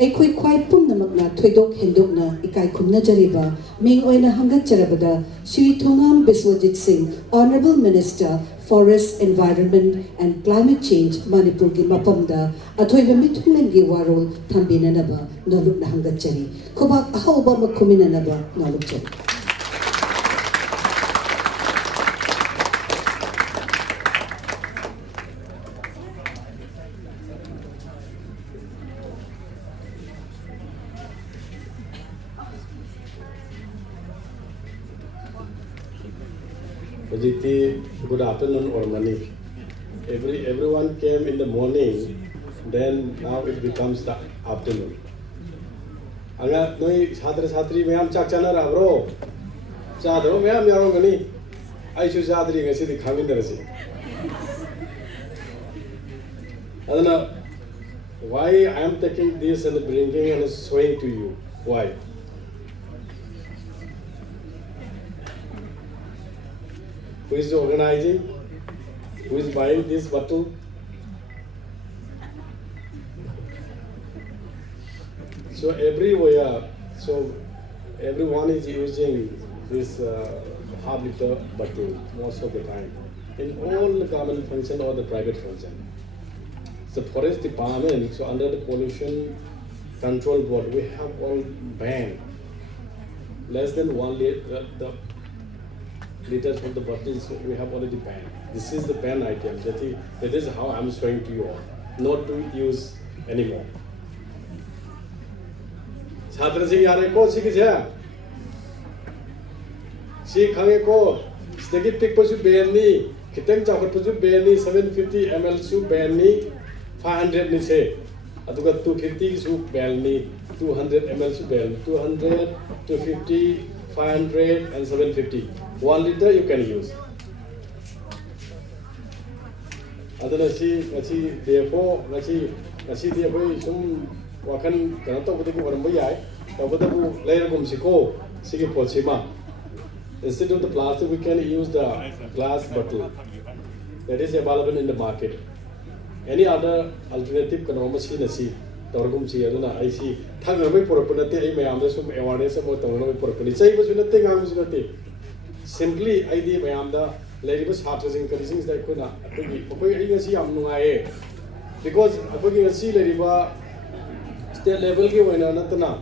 Equate quite Pumnamagna, Twidok Hendokna, Ikai Kumna Jariba, Ming Oina Hangat Jarabada, Shri Thongam Biswajit Singh, Honorable Minister, Forest, Environment and Climate Change, Manipur Gimapamda, Atoiva Mitumengi Warol, Tambinanaba, Noluk Nahangat Jari, Kobak Ahobama Kuminanaba, Noluk Jari. Good afternoon or morning. Everyone came in the morning, then now it becomes the afternoon. Anga noi chhatra chhatri mayam chak chana ra bro. Chadro mayam yarong gani. Ai chu chhatri ngasi di khamin darasi. Adana why I am taking this and bringing and showing to you. Why? Who is organizing? Who is buying this bottle? So everywhere, everyone is using this half liter bottle most of the time in all the government function or the private function. The forest department, so under the pollution control board, we have all banned less than 1 liter. The liters from the bottles we have already banned. This is the ban item. That is how I'm showing to you all, not to use anymore. Chhatra ji yare ko sikhi cha. Si khange ko stegi pick pasu ban ni, kiteng chakot pasu ban ni, 750 ml su ban ni, 500 ni se. Aduga 250 su ban ni, 200 ml su ban, 200, 250, 500 and 750. 1 liter you can use. Adana si therefore sum wakan kana to budi ko rambo yai to budi ko layer gum siko sigi pochima. Instead of the plastic we can use the glass bottle that is available in the market. Any other alternative kana machine asi torgum si aduna ai si thang mai purapunate ai mayam da sum awareness mo tawno mai purapuni sai basu natte ngam su natte. Simply idea mayamda leribus harvesting conditions that could not see am because leriba state level ki wena natana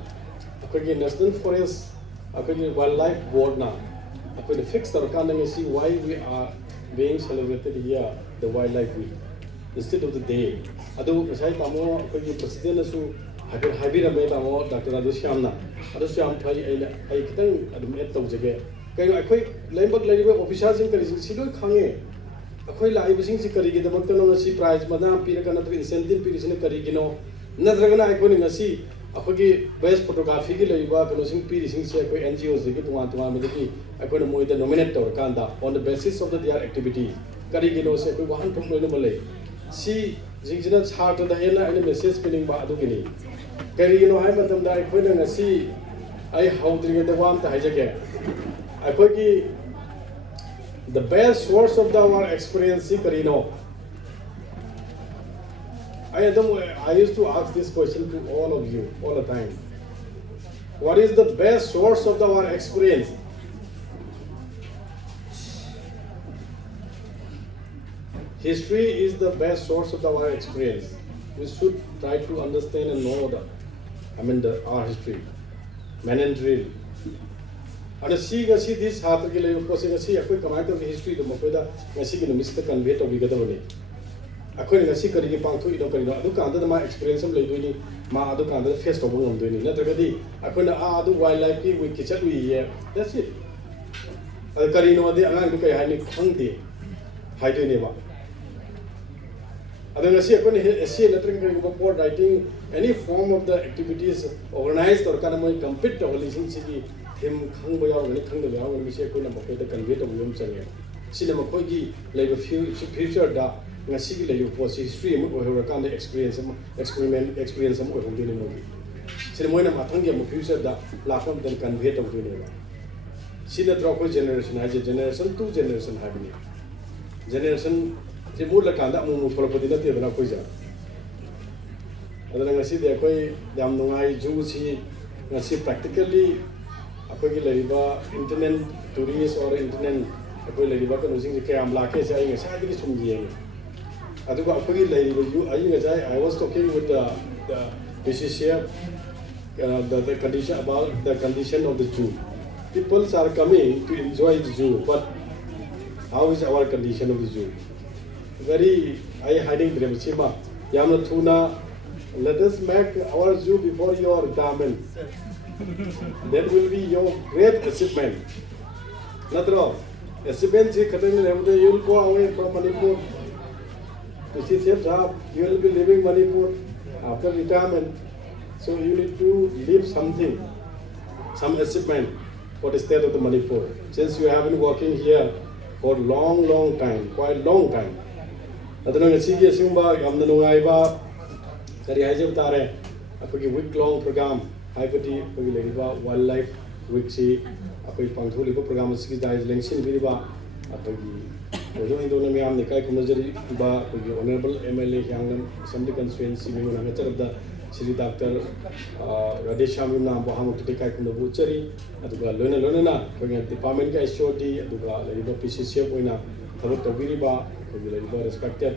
national forest wildlife board na fixed see why we are being celebrated here the wildlife week instead of the day adu sai tamo president su habirame tamo Dr. Adushyamna thai ai kitang adum et tawjage Kaya ako'y laimbag laiba officials in kari silo khange ako'y laibasing si kari gida magtanong si prize madam pira ka na incentive pira sina kari gino nadraga na ako'y ngasi ako'y best photography ki laiba kano sing pira sing si ako'y NGOs ki tunga mediki ako'y na mo ita nominate tor kanda on the basis of their activities kari gino si ako'y wahan thong na malay si jingsina chart da ena ina message pinning ba adu gini kari gino hay matam da ako'y na ngasi ay hawdri gida wam ta hajage the best source of our experience I used to ask this question to all of you all the time. What is the best source of our experience? History is the best source of our experience. We should try to understand and know our history, man and drill. And see this Hathakila process, see a quick amount of history the Mokoda, and see the Mr. Convey of Vigadoni. According to Sikari Pantu, look under my experience of Laduni, Ma Adukanda, first of all, doing it. Not I couldn't do wildlife with kitchen we that's it. Alcarino, the Anaka Hani Kundi, Hydineva. I don't see a lettering report writing any form of the activities organized or kind compete or listening city. Him Kangboy when it comes to the hour, we say, couldn't the convey of Williams and Cinema Kogi, like a few future da, Nasiki, you post history or Huracan experience, experience some of the movie. Cinema Matangia, future da, Lafam than convey of the Sina Dropo generation has a generation, 2 generation having generation, the Mulakanda Mumu for Podina Quiza. adana ngasi de koi yam nungai ju si ngasi practically akoi gi lariba internet tourist or internet akoi lariba ka nusing ke am la ke sai ngasi adi ki sum gi aduga akoi gi lariba ju ai ngasi I was talking with the BCCF the condition about the condition of the zoo. People are coming to enjoy the zoo, but how is our condition of the zoo? Very hiding dream. Sima, yamna thuna. Let us make our zoo before your retirement. That will be your great achievement. Not wrong. Achievement is you will go away from Manipur. To see you will be living Manipur after retirement. So you need to leave something, some achievement for the state of the Manipur. Since you have been working here for long time, quite long time. Adana ngasi gi singba yamna nungai ba kari haje tare apagi week long program haibati apagi leriba wildlife week si apagi pangtholi ko program si dai lengsin biriba apagi ojo indona miam ne kai kumajari ba apagi honorable MLA yangan assembly constituency mi ngana charabda Sri Dr. Radesham na bahamu tikai kumna buchari aduga lona na apagi department ka SOD aduga leriba PCCF oina thabak tawiriba apagi leriba respected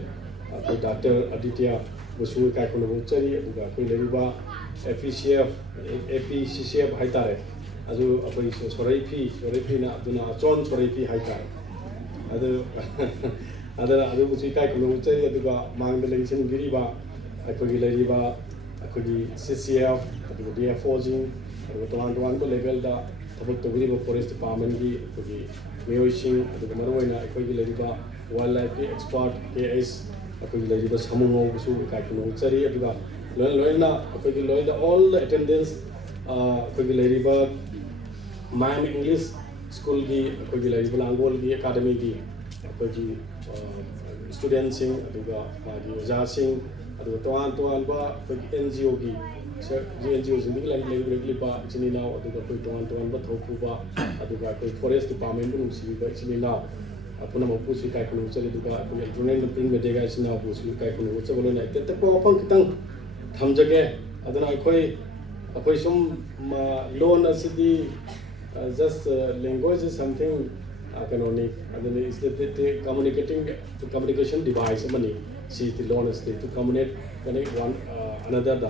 Dr. Aditya Busu kai kumna buchari aduga apagi leriba APCCF haitare adu apagi soraipi na aduna chon soraipi haitare adu busu kai kumna buchari aduga mangda lengsin biriba apagi leriba apagi CCF aduga DFOG aduga towan ko level da thabak tawiriba forest department gi apagi meoising aduga maroina apagi leriba wildlife expert KS apagi leriba samungo busu kai kumna buchari aduga loina apagi loida all the attendance apagi leriba Mam English school gi apagi leriba Langol gi academy gi apagi students sing aduga magi oja sing aduga towan ba apagi NGO gi NGO sing gi leriba ba chinina aduga apagi towan ba thopu ba aduga apagi forest department bu si ba chinina apuna mo pusi kai kuno chali aduga apagi journal print media sina pusi kai kuno chabolo na te ko apang kitang thamjage adana akoi sum loan asidi just language is something canonic adana is the communication device mani see the loan is to connect one another da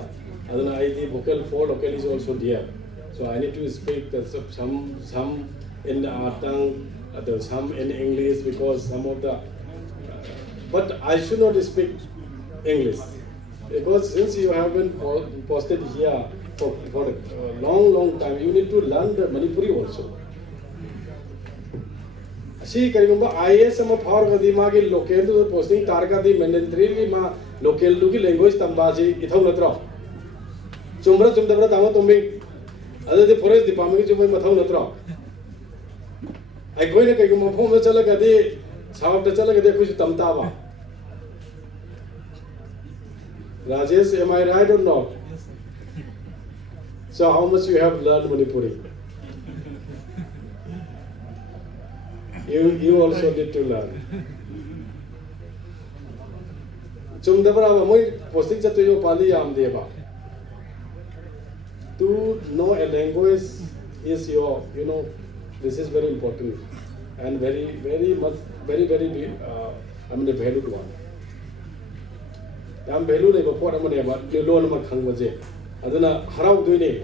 adana the vocal for local is also there, so I need to speak some in our tongue, some in English because some of the but I should not speak English. Because since you have been posted here for a long time, you need to learn the Manipuri also. See, karigumba IAS sama power kadi magi local posting targa di mandatory ma local lugi language tambaji ithau natra. Chumdabra tamo tumbi. Ada the forest department chumai mathau natra. I go in karigumba phone chala kadi sawab chala kadi kuch tamta ba. Rajesh, am I right or not? So how much you have learned Manipuri? You also need to learn. Chumdabra moi posting chatu yo pali yam deba. To know a language is this is very important and very much very valued one. Yam value le bapot amane ba loan ma khangbaje aduna harau duine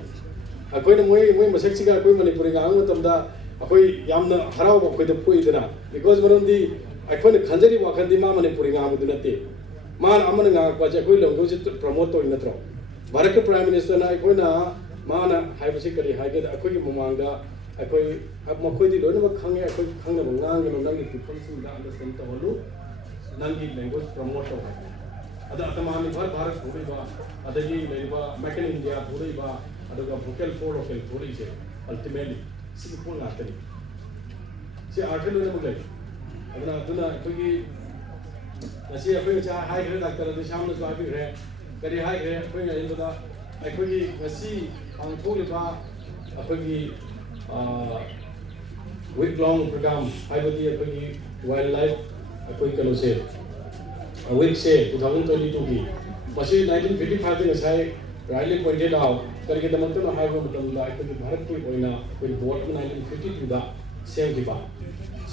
akoi moi masak siga akoi Manipuri ga ang tamda akoi yamna harau ba koi da poi dana because marundi akoi khanjari wakhandi ma Manipuri ga amuduna te man amana ga ba je akoi language promote to inatro Bharat Prime Minister na akoi na mana haibasi kari haige akoi mamanga akoi makoi di loan ma khange akoi khangna ngang no nang people sin da understand to holu nangi language promote to ada tamani bharat thodi ba adagi leriba make in India thodi ba aduga vocal for local thodi se ultimately singapore latani se article ne mugai aduna togi nasi apoi cha hai gre doctor de samna so abi gre kari hai gre apoi ga inda apoi nasi ang thodi ba apoi week long program hai bodi apoi wildlife apoi kalo se week se 2022 ki मसी 1955 के Sai rightly pointed out करके दमकते ना highway मतलब ला एक भारत की कोई ना कोई board में 1952 दा सेम की बात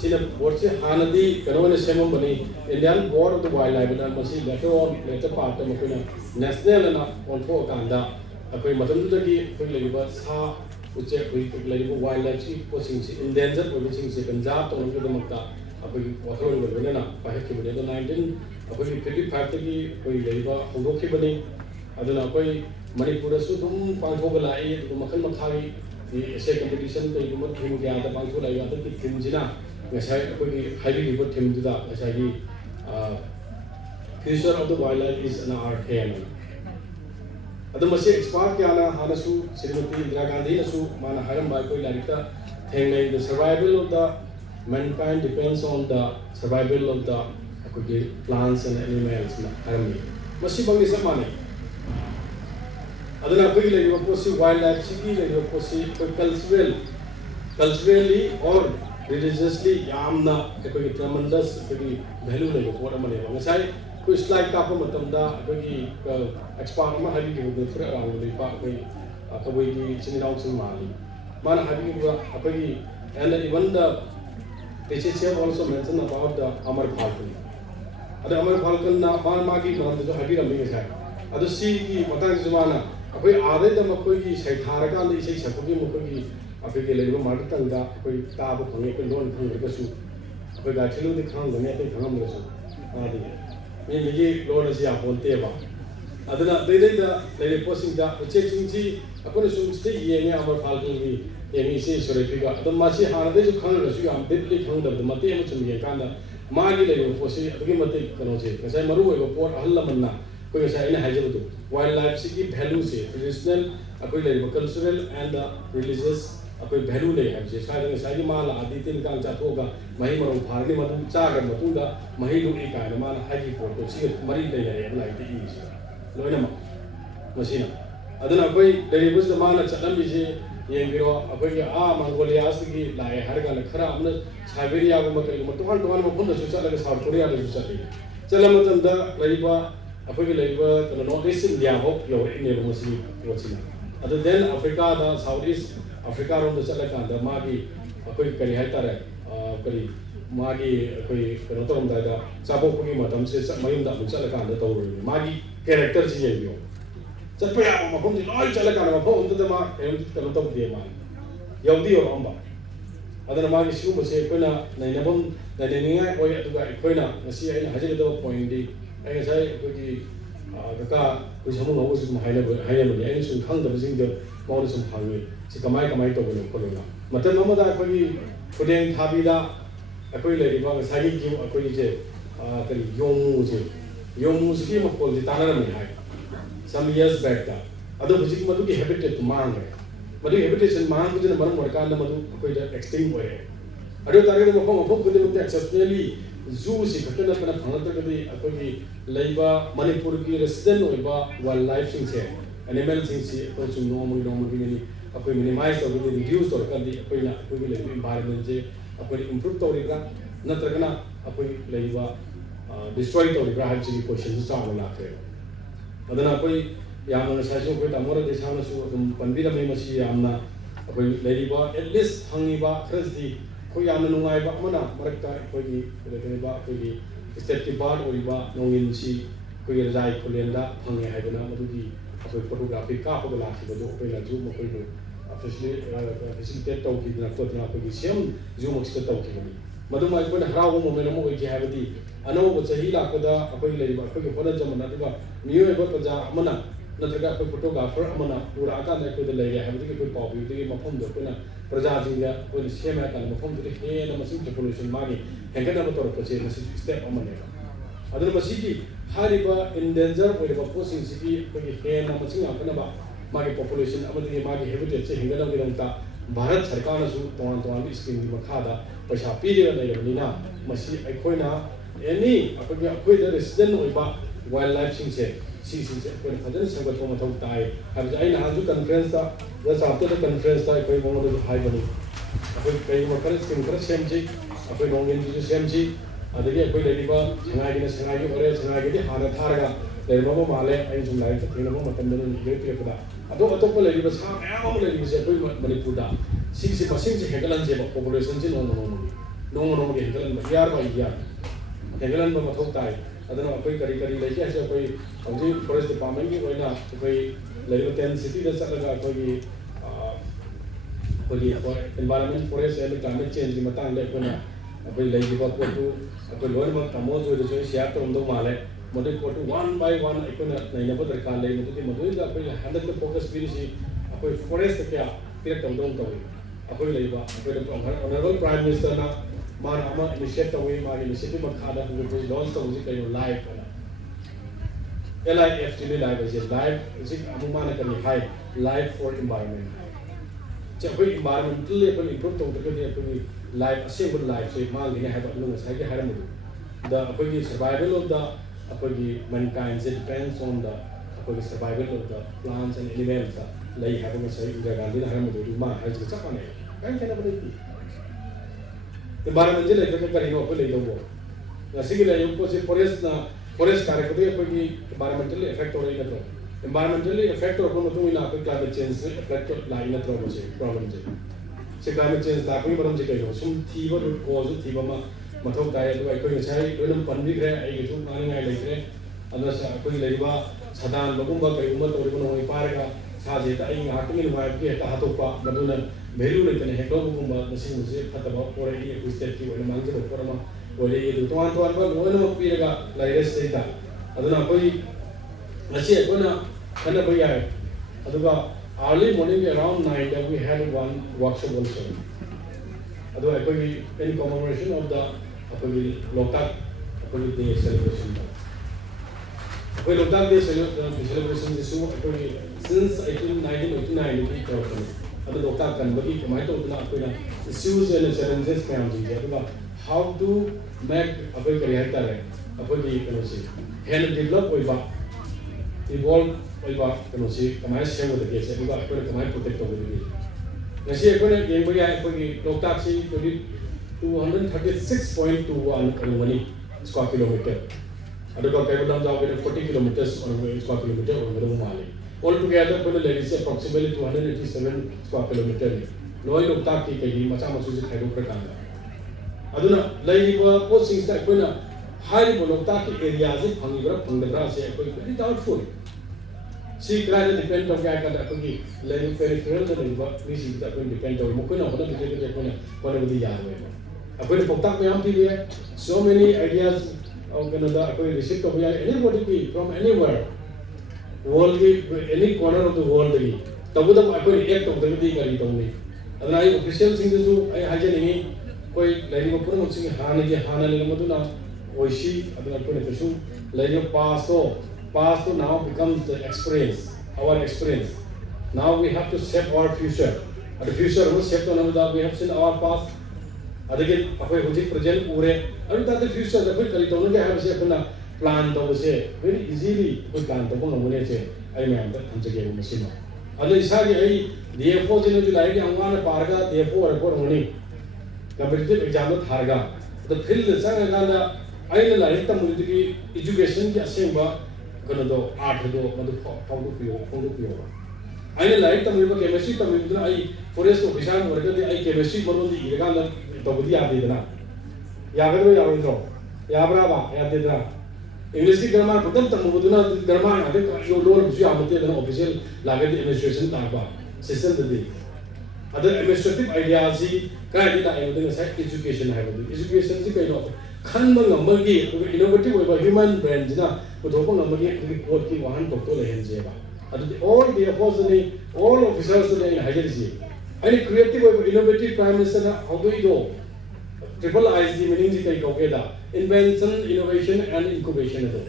सिर्फ बोर्ड से हानदी करोने सेम बनी Indian board of the wild life ना मसी लेटर पार्ट में कोई ना नेशनल ना कंट्रोल कांदा कोई मतलब तो कि कोई लेबर सा उच्च कोई लेबर वाइल्ड लाइफ की कोचिंग से इंडेंजर कोचिंग से पंजाब तो उनके दमकता कोई वाटर में ना बाहर के बने तो 1955 की कोई लेबर होंडो के बनी अदना कोई मणिपुर से तुम पांचों का लाई तो मखन मखाई ये ऐसे कंपटीशन तो ये मत थीम क्या आता पांचों लाई आता कि थीम जिना वैसा कोई हाईली रिपोर्ट थीम जिदा वैसा कि future of the wild life is an art है ना अदम मसे एक्सपर्ट क्या ना हानसु श्रीमती इंदिरा गांधी नसु माना हरम बाई कोई लारिता थेंगे the survival of the mankind depends on the survival of the plants and animals na hरम मसी बंगी सब माने अदना कोई ले जो कोसी वाइल्ड लाइफ की ले जो कोसी कल्चरली और रिलीजियसली यामना कोई ट्रेमेंडस कोई वैल्यू ले जो पोर मने ngasai कोई स्लाइड का मतलब दा कोई एक्सपांड में हरी के फ्रे अराउंड ले पा कोई की चिनाउ से माली मान हरी को कोई and even the teachers have also mentioned about the Amar Falcon. Ada Amar Falcon na मान मागी मतलब जो हटी रमी है अदो सी की पता है जमाना कोई आधे दम कोई की शैतान का अंदर इसे शक्ति में कोई की अभी के लिए वो मार्ग तंगा कोई ताब खंगे कोई लोन खंगे कोई सु कोई गाछिलों दिखाऊं गने तो खंगम रसो आदि ये लोन से आप बोलते हैं बात अदना दे ले पोस्टिंग दा चेक चिंची अपन सुनते ये ने Amar Falcon की ये इसे सोरेपिगा तो मासी हानदे जो खंग रसु हम दिल्ली खंग दब मते हम चुमिए कांदा मागी ले यो पोसी अगे मते कनो से कसै मरु होय पोर अहल मन्ना कोई ऐसा इन हाइजबदु वाइल्ड लाइफ से की वैल्यू से ट्रेडिशनल कोई ले कल्चरल एंड द रिलीजियस कोई वैल्यू ले है जे साइड में साइड माल आदि तीन का चाथोगा मही मरो फारने मदु चागर मतुंदा मही लु ई कायन मान हाइजी पोर तो सी मरी ले है लाइट ई लोइना मसीना अदना कोई लेबस द मान चलम बिजे ये गिरो अभी मंगोलिया से लाए हर गाने खरा हमने साइबेरिया को मतलब मतलब तो हम खुद सोचा लगे साउथ कोरिया ले सोचा ली चला मतलब दा लाइबा अभी लाइबा तो नॉर्थ ईस्ट इंडिया हो यो इन्हें लोगों से वोचिना अदर देन अफ्रीका दा साउथ ईस्ट अफ्रीका रोम चला कांदा मागी अभी करी है तारे करी मागी कोई तो हम दादा चाबो कोई मतलब से मयूं दा चला कांदा तो मागी कैरेक्टर चाहिए यो चप्पे आप मफम जी नॉल चला काना मफम उन तो मा कनो तो दे मा यौदी और अम्बा अदर मागी शु बसे कोना नैनबम नैनिंगा कोई अदुगा Koyna ngasi aina hajile do point di ai sai ko ki ka ko samu no ko haina ni ai sun khang da jing de maw sum phangwe si kamai to bono ko na matan mama da ko ki phudeng thabi da akoi le di ba sai ki akoi je kari yong si ma ko di tanara ni hai some years back da ado hujik madu ki habitat mang hai madu habitation mang ko jena maram warka na madu koi da extinct hoye ado target mo ko ko de exceptionally zoo si khatna kana phangata kadi akoi leiba manipur ki resident oiba wildlife sing se animal sing se ko chu normal ki ni akoi minimize or reduce or kadi akoi na akoi le environment je akoi improve to ri ga natragana akoi leiba destroy to ri ga ha chi question sa ma la kre adana koi yamna sajo koi tamora desana su panbira me masi yamna koi leiba at least hangiba khrazdi koi yamna nungai ba mana marakta koi gi leiba koi gi state ki bar oriba nongin si koi rajai kolenda hangi haibana madudi koi photography ka ko la ki do koi la ju mo koi facilitate to ki na to na koi sem ju mo sta to ki maduma koi haraw mo me mo koi haibadi अनौब चाही लाकदा अखोई लेबा अखोई होना जमना दुगा मियो एबा प्रजा अमना नत्रगा अखोई photographer अमना पूरा आका ने कोई ले है हबदी कोई पावबी दे मफम दो कोना प्रजा जिंगा कोई सेमा का मफम दे हे न मसिन पॉपुलेशन मागी हेंगना बतोर पचे मसि स्टेप अमने अदर मसि की हारिबा इंडेंजर ओइबा पोसिंग सिकी कोई हे न मसिन आकना बा मागी पॉपुलेशन अमदी मागी हेबिटेट से हेंगना बिरंता भारत सरकार ने सु तोन स्कीम की मखादा पैसा पीरे लेबनिना मसि अखोइना any अखोई द रेसिडेंट ओइबा वाइल्ड लाइफ सिंग से कोई फजन संगत को मथौ ताई हब आई ना जो कॉन्फ्रेंस दा जस्ट आफ्टर द कॉन्फ्रेंस दा कोई मोंग दो हाई बनी अखोई कई मकर स्कीम कर सेम जी अखोई नोंगिन जी सेम जी अदगी अखोई लेबा संगाई ने संगाई ओरे संगाई के हाना थारगा ꯂꯩꯔꯝꯕ ꯃꯥꯜꯂꯦ ꯑꯩꯅ ꯁꯨꯝ ꯂꯥꯏꯔꯤꯛꯇ ꯊꯦꯡꯅꯕ ꯃꯇꯝꯗ ꯄꯤꯔꯛꯄꯗ ꯑꯇꯣꯞꯄ ꯂꯩꯔꯤꯕ ꯁꯥ ꯃꯌꯥꯝ ꯑꯃ ꯂꯩꯔꯤꯕꯁꯦ ꯑꯩꯈꯣꯏ ꯃꯅꯤꯄꯨꯔꯗ ꯁꯤꯒꯤꯁꯤ ꯃꯁꯤꯡꯁꯤ ꯍꯦꯟꯒꯠꯍꯟꯁꯦꯕ ꯄꯣꯄꯨꯂꯦꯁꯟꯁꯤ ꯅꯣꯡꯃꯒꯤ ꯍꯦꯟꯒꯠꯍꯟꯕ ꯏꯌꯥꯔ ꯕꯥꯏ ꯏꯌꯥꯔ ꯍꯦꯟꯒꯠꯍꯟꯕ ꯃꯊꯧ ꯇꯥꯏ ꯑꯗꯨꯅ ꯑꯩꯈꯣꯏ ꯀꯔꯤ ꯂꯩꯒꯦ ꯍꯥꯏꯁꯦ ꯑꯩꯈꯣꯏ ꯍꯧꯖꯤꯛ ꯐꯣꯔꯦꯁ ꯗꯤꯄꯥꯔꯠꯃꯦꯟꯒꯤ ꯑꯣꯏꯅ ꯑꯩꯈꯣꯏ ꯂꯩꯔꯤꯕ 10 ꯁꯤꯇꯤꯗ ꯆꯠꯂꯒ ꯑꯩꯈꯣꯏꯒꯤ environment forest and climate change की मतंग ले कोना अभी लेगी बात को तो अभी लोग मत तमोज हो जैसे शेयर तो उनको माले मधु को तो one by one कोना नहीं ना बदल काल ले मधु की मधु इधर अभी हैंडल के फोकस भी नहीं अभी forest क्या फिर कम तो अभी लेगी बात अभी तो honorable prime minister ना मार आमा initiate तो हुई मार initiative मत खादा हुई कोई launch तो उसी कहीं live कोना LIF चीज़ live है live उसी अमुमान करनी high live for environment जब कोई environmental अपन improve तो उधर के अपन life असेंबल life से माल देने हैं तो लोग ऐसा के हर मुद्दे the अपन की survival of the अपन की mankind depends on the अपन की survival of the plants and animals का लाइक है तो मैं सही उधर गांधी हर मुद्दे मार हर जगह चापा नहीं कहीं क्या ना बनेगी environmental लाइक तो करेंगे अपन ले दो वो जैसे कि लाइक को से forest कार्यक्रम भी अपन की environmental effect हो रही है तो environmentally effect और कोनो तो इना कोई climate change से effect ला इना problem से climate change ला कोई मतलब से कहीं हो सुम थी वो root cause थी वो मतलब ताये तो कोई अच्छा है कोई नम पंडित रहे एक जो माने गाय लेके अंदर से कोई लेवा सदान लोगों का कोई उम्र तो कोई नहीं पार का साझे ता इन हाथ में लुभाए कि एक हाथों पा मतलब न value नहीं तने है लोगों को मशीन मुझे खत्म हो और ये कुछ स्टेप की वो मांग के ऊपर में और ये तो आन पर वो न पीरेगा लाइरेस से था अदना कोई Nasi aku na kena bayar. Aduga early morning around 9 that we had one workshop also. Aduga aku in commemoration of the aku Loktak aku day celebration. Aku Loktak day celebration is so aku since 1989 ini kita lakukan. Adu Loktak kan bagi kemana tu na aku na issues and challenges kaya mesti. Aduga how to make aku kerja kita le. Aku ni kalau sih hand develop oiba. Evolve oiba kano si kamai semu de kese oiba ko kamai protect to de nasi ko ne game bagi ai ko Loktak si 236.21 mani square kilometer adu ko kai dam jaw 40 kilometers square kilometer or mali all together ko le is approximately 287 square kilometer loi Loktak ki kai macha masu si khai do pra kan aduna lai ba ko sing sta ko na high Loktak ki area se phangi bra phangdra se ko very doubtful si kaya depend on kaya kada pergi lain peripheral dan buat ni si tak pun depend on mungkin apa nak kita punya pada budi yang apa ni Loktak yang pilih so many ideas orang Canada apa ni receive kau punya anybody be from anywhere world ki any corner of the world ni tahu tak apa ni ek tahu tak kari tahu ni adana ai official sing tu ai haja ni koi lain ko pun mungkin hana ni matu na oishi adana ko ni tu lain past now becomes the experience, our experience. Now we have to shape our future. And the future was shaped on that we have seen our past. Again, we have present ure. And that the future, the quick little we have say plan to say very easily we plan to go on say I mean that comes again machine. And the sagi the effort in the like Angana Parga, the effort for only competitive exam Harga. The field the Sangana I like the education same कनो दो आठ दो मतलब found पियो I like Tamil में chemistry Tamil में आई forest officer वर्ग दे आई chemistry बरों दी इरगा ल तो बुद्धि आ दे देना यागर में यावर तो याबरा बा या दे देना इंग्लिश की ग्रामर खत्म तम बुद्धना ग्रामर आगे यो लोल बुझी आमते देना ऑफिशियल लागे एडमिनिस्ट्रेशन ताबा सिस्टम दे अदर एडमिनिस्ट्रेटिव आइडियाज ही काय दी ता एवदे से एजुकेशन है एजुकेशन से कइनो खनबं नंबरगी इनोवेटिव ओइबा ह्यूमन ब्रेन जिना पुथोको नंबरगी रिपोर्ट की वाहन टोटो लेहन जेबा अदु all the efforts ni all officers ni hajerisi ani creative oiba innovative prime minister na hogoi do triple IC meaning ji kai kokeda invention innovation and incubation do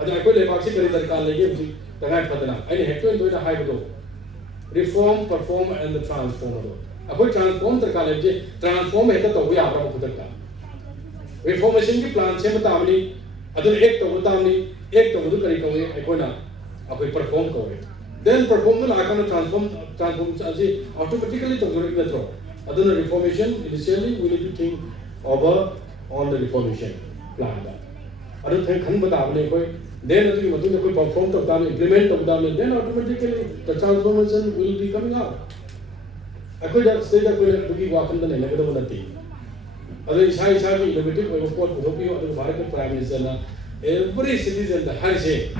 adu akoi lebak se kari darkar lege ji tagai padana ani hekto doina haibo reform perform and the transform do akoi transform darkar lege transform heta to ya abra khudaka reformation की plan से बतावनी अदुन एक तो बतावनी एक तो मुझे करी कहोगे एकोना अकोई perform कहोगे then perform तो लाकर ना transform ऐसे automatically तो जरूरी नहीं तो अदुन reformation initially we need to think over on the reformation plan दा अदुन थे खन बतावनी कोई then we perform to implement then automatically the transformation will be coming out. I could have said that we walk in the negative. Other innovative Prime Minister, every citizen, the Harshe,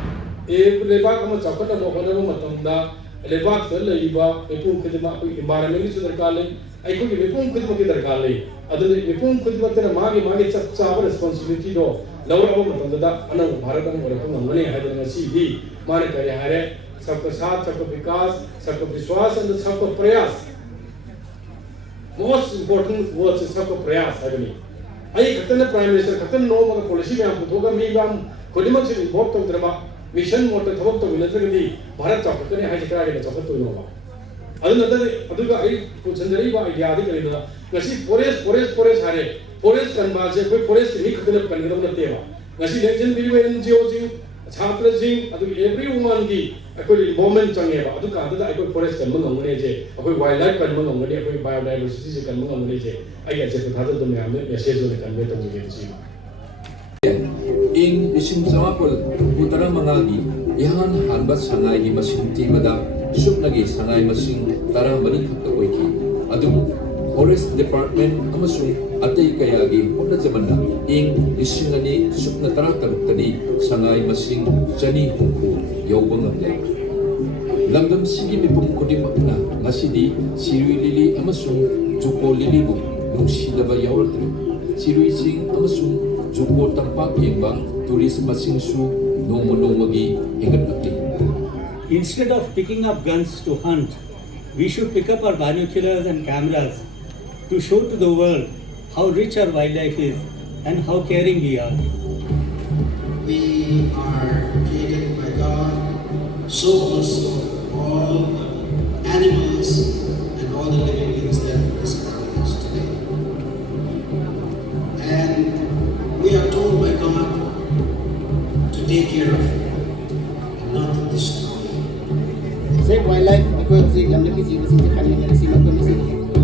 every Lebak Chakata Matanda, Lebak, the environment to the Kali, I could be Pum Kudmaki Kali, other than Pum Kudmaka Magi, our responsibility though. Lower Matanda, Anna Bharatam or money had a CD, Monetary Hare, Sakasat, Sakapikas, Sakapishwas, and the Sakaprayas. Most important words is Sako Prayas, I believe. I Katan Prime Minister, Katan no policy, Putoga Migam, Kodimax in Bok of Drama, Mission Motor Talk to Military, Bharat Chakatani Hajaka and Chakato Nova. Another Aduga, I put Sandariba, Yadikalina, Nasi Forest Hare, Forest and Baja, Forest Nikatan Panama Tema. Nasi Legend Viva NGOs, Chaplazing, every woman, I could moment Changeva, I could forest and Mungamunese, I could wildlife and Mungamuni, I could biodiversity and Mungamunese. I get a father to me, I message on the convent of the agency. In Isim Samapul, Utara Managi, Ihan Hanbat Sanai, Masin Timada, Supnagi Sanai Masing, Tara Manikata Wiki, Adu, Forest Department, Amasu, Atay Kayagi, Puna Zamanda, in Isinani, Supna Taratani, Sanai Masing, Jani Huku, Yobanga. Langdam Sigi Mipum Kodimakna, Masidi, Siri Lili Amasung, Juko Lilibu, Nushidaba Yawartri, Siri Sing Amasung, Juko Tampak Yembang, Tourism Masingsu, no Monomagi, Hingataki. Instead of picking up guns to hunt, we should pick up our binoculars and cameras to show to the world how rich our wildlife is and how caring we are. We are created by God, so also all the animals and all the living beings that are surrounding us today. And we are told by God to take care of it and not to destroy it. Save wildlife, ako si lamlaki si kasi kanina si magkamisi.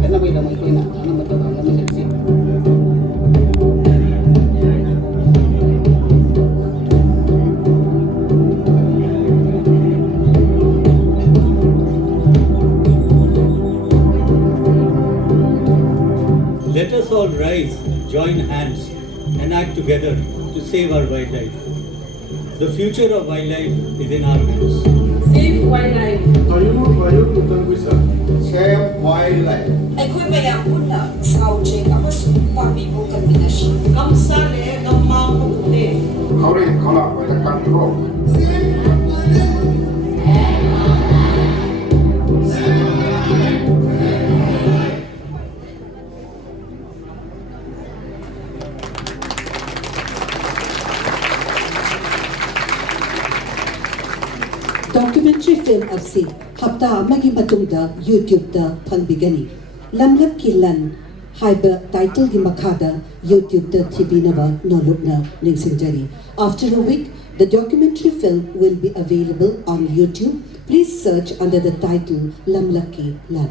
Karena may lamay ko na ano matawag kami kasi. Let us all rise, join hands, and act together to save our wildlife. The future of wildlife is in our hands. Save wildlife. Save wildlife. Aiko'y mayang una sa object amasung pamibong kombinasyon. Kamsale, gamang puputi. Hurry, call up with the control. Documentary film assi hafta amagi matungda YouTube da phangbigani lamlak kilan haiba title gi makhada YouTube da thibinaba nolokna ningsinjari. After a week, the documentary film will be available on YouTube. Please search under the title Lamlaki Lan.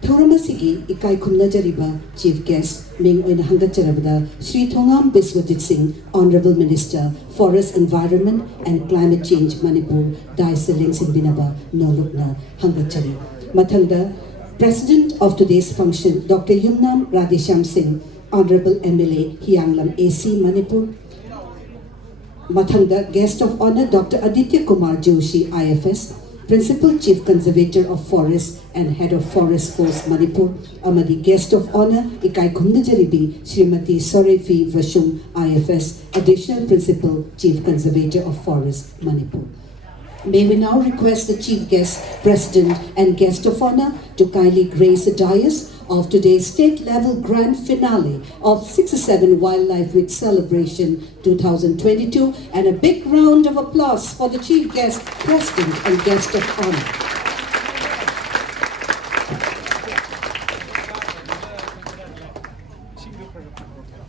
Thauramasigi ikai khumna jariba chief guest ming oina hangatjarabada Sri Thongam Biswajit Singh, Honorable Minister, Forest Environment and Climate Change Manipur, Dai Seleng Sinbinaba Nolokna hangatjari. Mathangda President of today's function, Dr. Yumnam Radhesham Singh, Honorable MLA Hianglam AC Manipur. Mathangda Guest of Honor, Dr. Aditya Kumar Joshi IFS, Principal Chief Conservator of Forest and Head of Forest Force Manipur. Amadi Guest of Honor, Ikai Khumna Jaribi, Srimati Sorefi Vashum IFS, Additional Principal Chief Conservator of Forest Manipur. May we now request the Chief Guest, President and Guest of Honor to kindly grace the dais of today's state-level grand finale of 67 Wildlife Week Celebration 2022, and a big round of applause for the Chief Guest, President and Guest of Honor.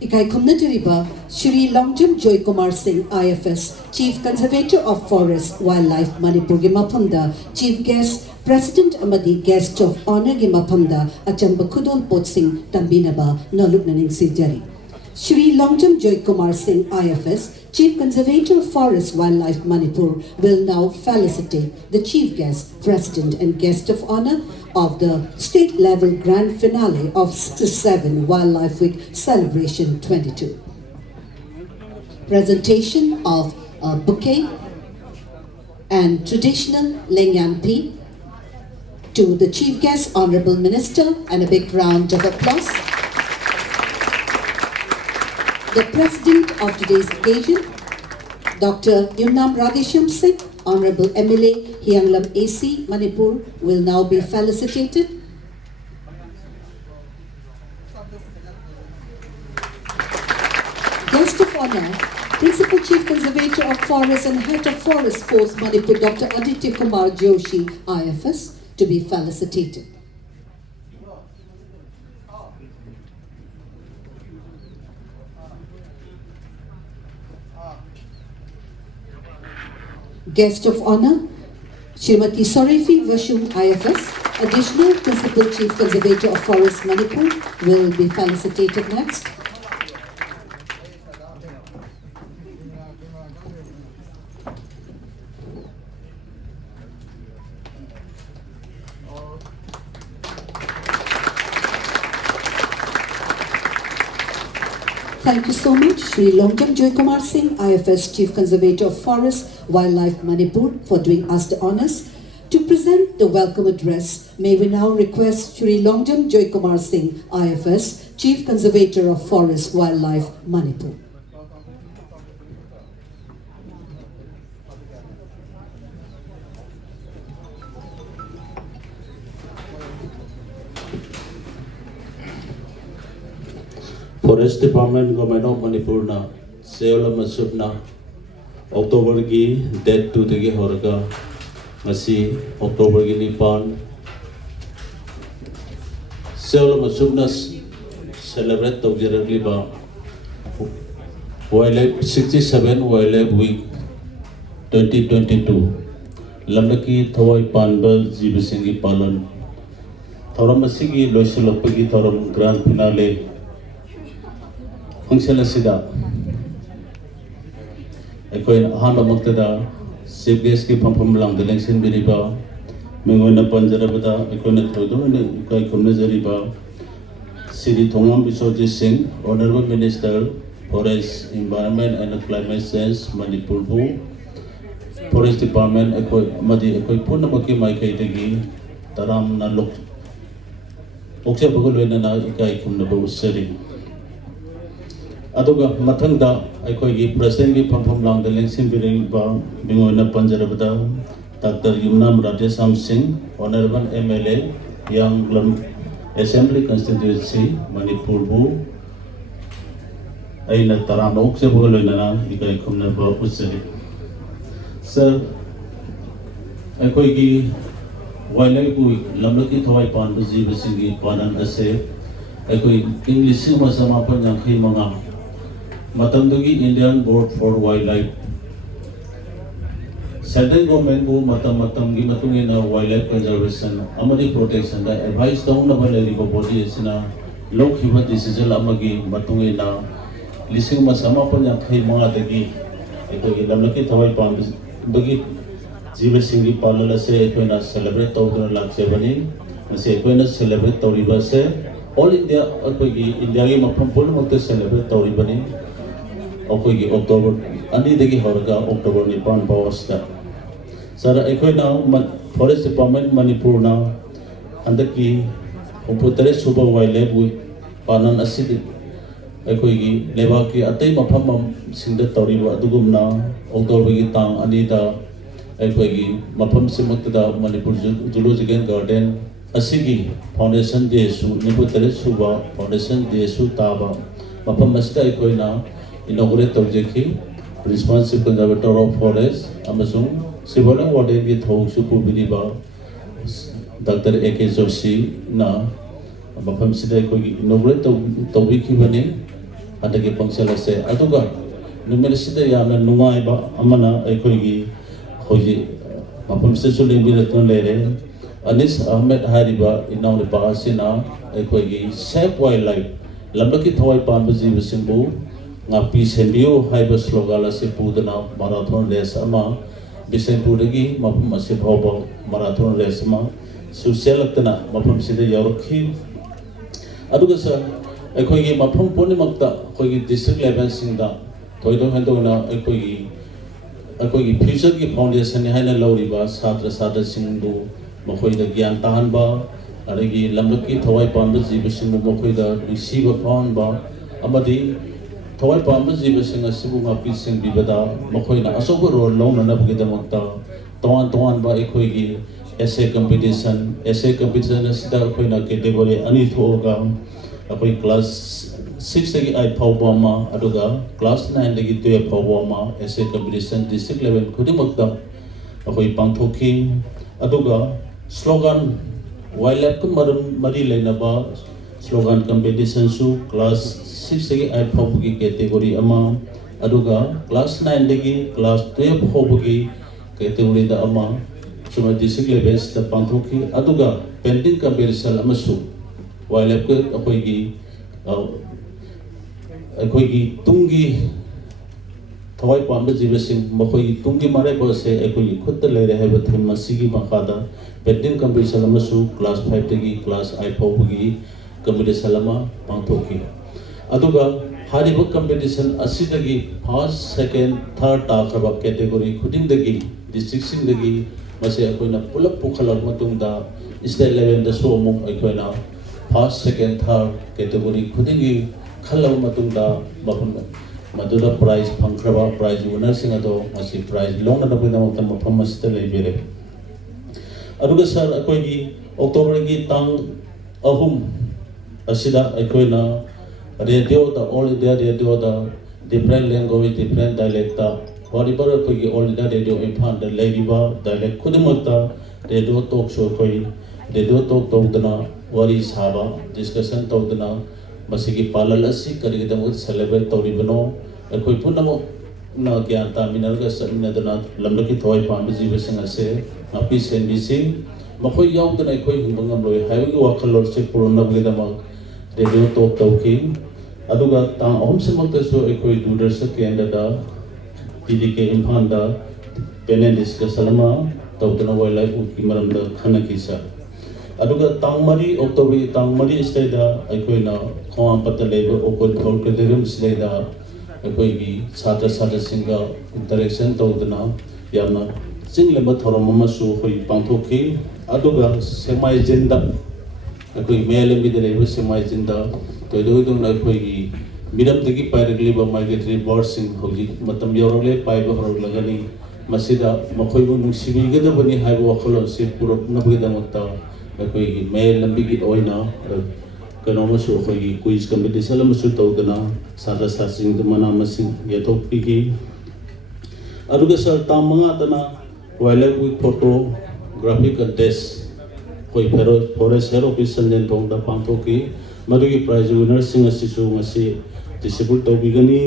Ikai Khumna Jariba, Shri Longjam Joy Kumar Singh IFS, Chief Conservator of Forest Wildlife Manipur Gimapamda, Chief Guest, President Amadi Guest of Honor Gimapamda, Achamba Khudol Pot Singh Tambinaba, Noluk Naning Sijari. Shri Longjam Joy Kumar Singh IFS, Chief Conservator of Forest Wildlife Manipur, will now felicitate the Chief Guest, President and Guest of Honor of the State Level Grand Finale of 67 Wildlife Week Celebration 22. Presentation of a bouquet and traditional Lengyampi to the Chief Guest, Honorable Minister, and a big round of applause. The President of today's occasion, Dr. Yumnam Radhesham Singh, Honorable MLA, Hyanglam AC, Manipur, will now be felicitated. Guest of Honor, Principal Chief Conservator of Forest and Head of Forest Force Manipur, Dr. Aditya Kumar Joshi, IFS, to be felicitated. Guest of Honor, Srimati Sorefi Vashum IFS, Additional Principal Chief Conservator of Forest Manipur, will be felicitated next. Thank you so much, Shri Longjam Joy Kumar Singh, IFS Chief Conservator of Forest Wildlife Manipur, for doing us the honors. To present the welcome address, may we now request Shri Longjam Joy Kumar Singh, IFS Chief Conservator of Forest Wildlife Manipur. Forest Department Government of Manipur na Seola Masub na October ki date 2 tagi horaga masi October ki nipan Seola Masub na celebrate tawjiragli ba Wildlife 67 Wildlife Week 2022 lamaki thawai panbal jibasingi palan thoram masigi loisulapagi thoram grand finale function asida ekoi ahamba maktada chief guest ki phampham lang de lengsin biriba mengona panjarabada ekoi thodo ne kai kumna jariba Sri Thongam Biswajit Singh, Honorable Minister Forest Environment and Climate Change Manipur bu Forest Department ekoi amadi ekoi purna maki mai kai tegi taram na lok okse bagulwena na ikai kumna bu seri aduga mathangda aikoi gi president gi phampham lang de lengsim biring ba bingona panjarabada Dr. Yumnam Radhesham Singh, Honorable MLA Hyanglam Assembly Constituency Manipur bu aina taramok se bolena na ikai khumna ba usari sir aikoi gi wildlife bu lamlaki thawai pan bu jiba singi panan ase aikoi English ma sama pan yang khai manga Matamdugi Indian Board for Wildlife Central Government bu matam-matamgi matungina wildlife conservation amadi protection da advice daw na balari ba body sina lokhiba decision amagi matungina lising masama pa yang khai mga tagi ito ilamlaki thawai pam bagi jiba singi palala se ito na celebrate tawdra lakse bani se ito na celebrate tawriba se all India apagi India gi mapam pul magte celebrate tawribani Okoi October ani degi horga October ni pan bawasta sara ekoi na Forest Department Manipur na andaki computer super wildlife week panan asidi ekoi gi leba ki atai mafam singda tawriba adugum na October gi tang ani da ekoi gi mafam simakta Manipur Zoological Garden asigi foundation de su niputere suba foundation de su taba mafam masda ekoi na inaugurate tawjeki responsible conservator of forest amasung sibolang wade gi thau supu biriba Dr. A.K. Joshi na mafam sida ko inaugurate tawiki bani adagi pangsala se aduga numero sida yana nungai ba amana ekoi gi hoji mafam se suling biratun lere Anis Ahmed Hariba inaw ni Pakasina ekoi gi safe wildlife lamaki thawai panba jiba singbu ngapi senbiu haiba slogan ase pudana marathon race ama Bisenpurdagi mafum ase phawba marathon race ama suselakna mafum sida yarakhi aduga sa akhoi mafum punimakta khoi district level singda thoido hendona akhoi future ki foundation ni haina lawriba satra singdu makhoi da gyan tahanba adagi lamlaki thawai panba jiba singbu makhoi da receive pawnba amadi thawai panba jiba sing asibu ngapi sing bibada makhoi na asoba role lawna na bgidamakta tawan ba akhoi gi essay competition asida akhoi na category ani thoga akhoi class 6 dagi 8 phawba ma aduga class 9 dagi 12 phawba ma essay competition district level khudimakta akhoi pangthoki aduga slogan wildlife maram mari lainaba slogan competition su class 6 dagi 8 phawbugi category ama aduga class 9 dagi class 12 phawbugi category da ama suma district level da pangthoki aduga painting competition amasu wildlife ko akhoi tungi thawai pamba jibasing makhoi tungi mare ko se akhoi khutta lere haiba thema sigi makada painting competition amasu class 5 dagi class 8 phawbugi competition ama pangthoki aduga hariba competition asidagi first second third ta khaba category khuding dagi district sing dagi mase akoina pulap pukhalak matungda state level da so among akoina first second third category khudingi khalab matungda mafum maduda prize pangkraba prize winner sing ado masi prize long na bina mata mafam masita lebere aduga sar akoigi october gi tang ahum asida akoina radio da all India radio da different language different dialect da whatever akoigi all India radio infant da ladiba dialect khudimata radio talk show koi radio talk tawdana wari saba discussion tawdana masigi palal asi karigidamut celebrate tawribano akhoi punamo na gyan ta minarga saminadana lamlaki thoi pambi jibasing ase api senbisi makhoi yaudana akhoi humbangam loi haiwi wakhallor se purna bgidama radio talk tawki aduga ta ahum semakta so akhoi dursa kendada PDK imphanda panel discussion ama tawdana wildlife ki maramda khana kisa aduga tangmari october tangmari stada aikoina khawam pata leba okol thorkederum sida aikoigi satra singa interaction tawdana yamna singleba thoromama su hoi pangthoki aduga semai jinda akoi melemi de leba semai jinda toidodong aikoigi miram degi pairagli ba migratory birds sing hogi matam yorole paiba horolagani masida makhoibu nungsibigedabani haiba wakhalo se purok nabgedamakta akoigi mail lambigi oina kanoma su akoigi quiz competition amasu tawdana sara sing mana masing yatopigi aduga sar tamanga tana wildlife with photography contest koi forest hero official den tongda pangthoki madugi prize winner sing asisu ngasi distribute tawbigani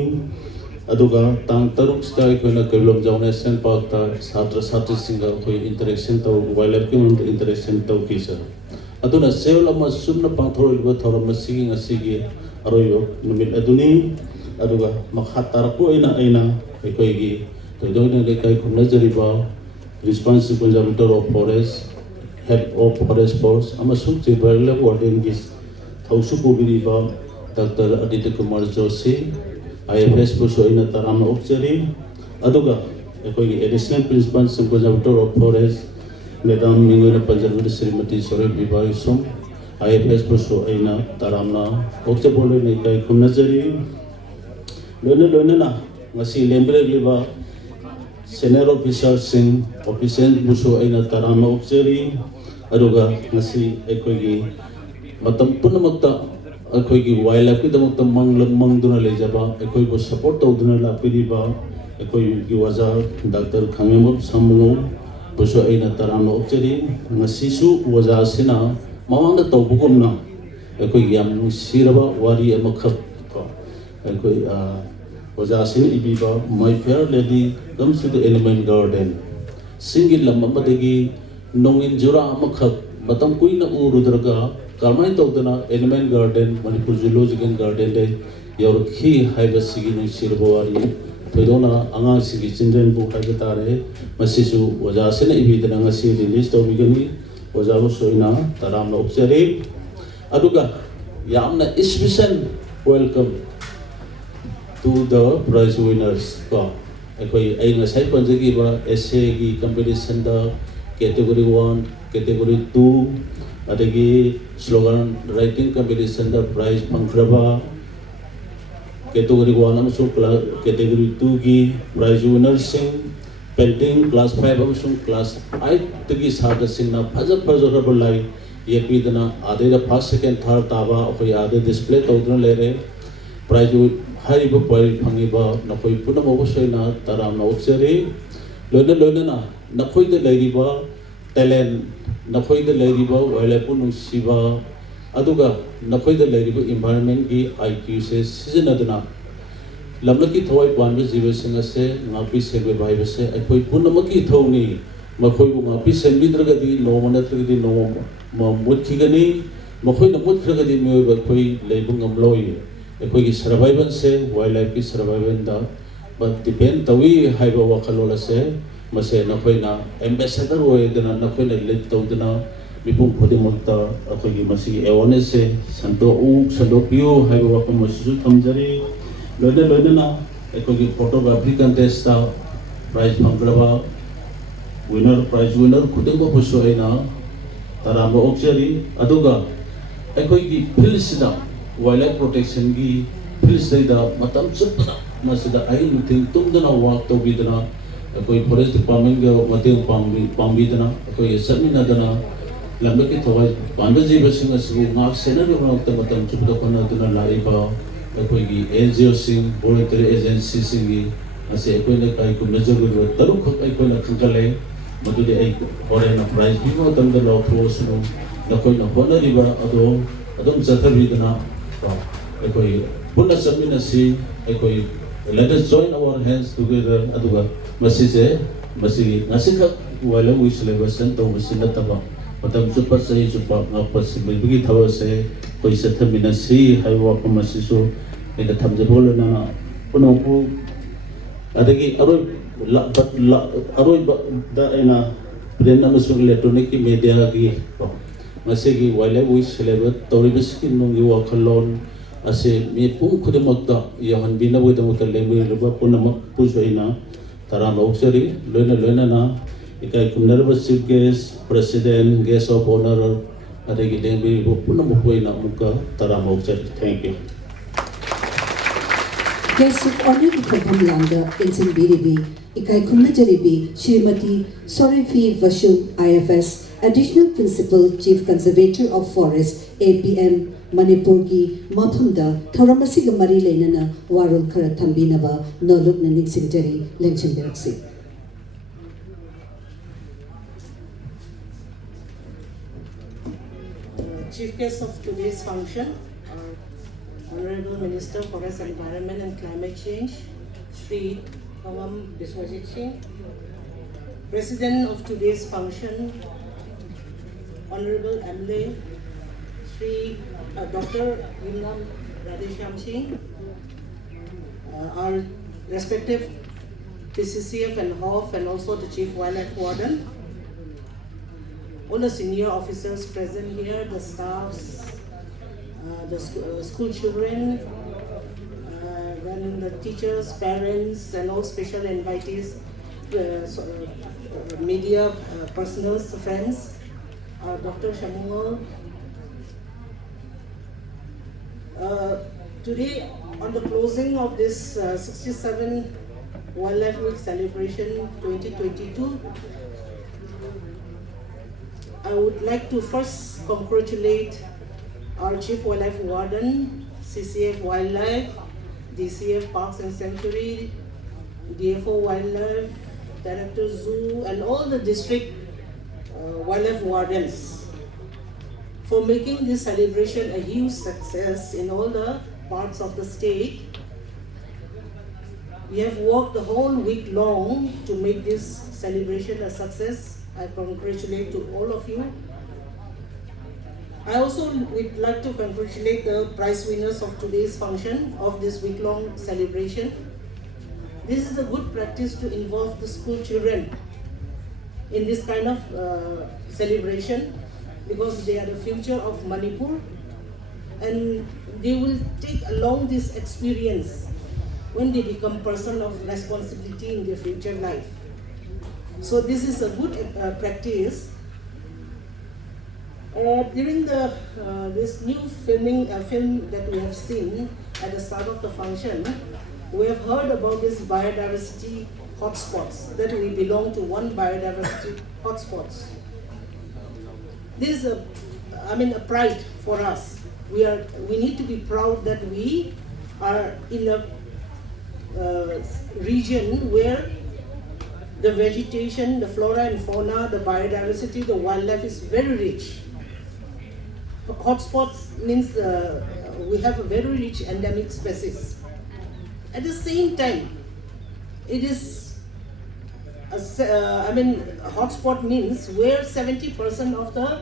aduga tang taruk sta koina kelom jaw national park ta satra singa koi interaction taw wildlife ki interaction taw kisa aduna sewlama sumna pangthoril ba thoram singing asigi aroyo numit aduni aduga makhatar ko aina koi gi todoina le kai khumna jariba responsible conservator of forest head of forest force amasuk jibarle warden gis thausu kobiriba dr aditya kumar joshi IFS pusoina tarama opchari aduga akoigi additional principal conservator of forest madam mingona panjaburi srimati sore bibai som IFS pusoina taramna opchabole nei kai kumnajari lona na ngasi lembre liba senior officer sing official pusoina tarama opchari aduga ngasi akoigi matam punamakta akoigi wildlife ki damakta mangduna lejaba akoibo support tawduna la piriba akoigi waja dr khangemo samungo boso aina tarama opchari ngasisu waja sina mawangda tawbugumna akoigi yam siraba wari amakhak akoi waja sin ibiba my fair lady comes to the element garden single lamma madagi nongin jura amakhak matam kuina urudraga kalmai tawdana element garden Manipur zoological garden de yorkhi haiba sigi no sirbawari thoidona anga sigi children book haiba tare masisu oja sena ibidana ngasi release tawbigani oja bo soina taram na upsari aduga yamna special welcome to the prize winners ko akoi ai ngasai panjagi ba essay gi competition da category 1 category 2 adagi slogan writing competition da prize pangkraba category 1 amsung category 2 gi prize winners sing painting class 5 amsung class 8 tagi sada singna faja lai yepidana ade da first second third taba akoi ade display tawduna lere prize hariba pari phangiba nakoi punama bosoina taram na upsari loina na nakoi de lairiba talent nakoi de lairiba wildlife nusiba aduga nakoi de lairiba environment gi IQ se sijanaduna lamlaki thoi panbe jiba singa se ngapi sebe bhaiba se akoi punama ki thoni makoi bu ngapi sembidragadi no manatragadi no ma muthigani makoi na muthagadi meoba khoi leibung amloi ekoi survival se wildlife ki survival da but depend tawi haiba wakalola se mase nakoi na ambassador hoy dana nakoi na lead tawdana mipum khodi makta akoi gi masi awareness se sando pio haiba wakam masu thamjari loina na ekoi gi photography contest ta prize pangkraba prize winner khuding ba puso aina taramba okchari aduga ekoi gi field wildlife protection gi field da matam chupna masida ai muting tumdana work to bidana koi forest department ga mateng pambidana koi samina dana lambe ki thawai panbe jiba singa sibu ngak sena ro ta matam chupda kona dana lai ba koi gi NGO sing voluntary agency sing gi ase koi na kai ku najar ro taru khak ai koi na khangkale madudi ai hore na prize bi mo tam da lo thos no na koi na hona riba adom zathabidana ekoi bunna samina si ekoi let us join our hands together aduga masise masi nasika wala wi celebration to masina taba matam super sai super ngapas bigi thawa se koi sathamina si haiwa ko masiso eda thamje bolna punopu adagi aroi da ena prena masung electronic media gi masigi wala wi celebrate toribes kin nungi wakalon ase mi pum khudamakta yahan bina bodamata lemi ruba punama pujoina taram auxari loina na ikai kumnarba chief guest president guest of honor adagi lemi punama poina muka taram auxari thank you Guest of honor Ikhobam Langa Insin BDB Ikai Kumna Jaribi Shrimati Sorefi Vashum IFS Additional Principal Chief Conservator of Forest APM Manipur ki Mathumda Thoramasi Mari Lenana Warul Khara Thambinaba Nolok Nanik Singjari Lengchen Beraksi. Chief guest of today's function, Honorable Minister for Forest Environment and Climate Change, Shri Kawam Biswajit Singh. President of today's function, Honorable MLA, Shri Dr. Yimnam Radheshyam Singh, our respective PCCF and HOF, and also the Chief Wildlife Warden, all the senior officers present here, the staffs, the school children, then the teachers, parents, and all special invitees, media personals, friends, Dr. Shamuel. Today, on the closing of this 67 Wildlife Week celebration 2022, I would like to first congratulate our Chief Wildlife Warden, CCF Wildlife, DCF Parks and Sanctuary, DFO Wildlife, Director Zoo, and all the district wildlife wardens for making this celebration a huge success in all the parts of the state. We have worked the whole week long to make this celebration a success. I congratulate to all of you. I also would like to congratulate the prize winners of today's function of this week-long celebration. This is a good practice to involve the school children in this kind of celebration, because they are the future of Manipur, and they will take along this experience when they become person of responsibility in their future life. So this is a good practice. During this new film that we have seen at the start of the function, we have heard about this biodiversity hotspots, that we belong to one biodiversity hotspots. This is a pride for us. We need to be proud that we are in a region where the vegetation, the flora and fauna, the biodiversity, the wildlife is very rich. Hotspots means we have a very rich endemic species. At the same time, it is a hotspot means where 70% of the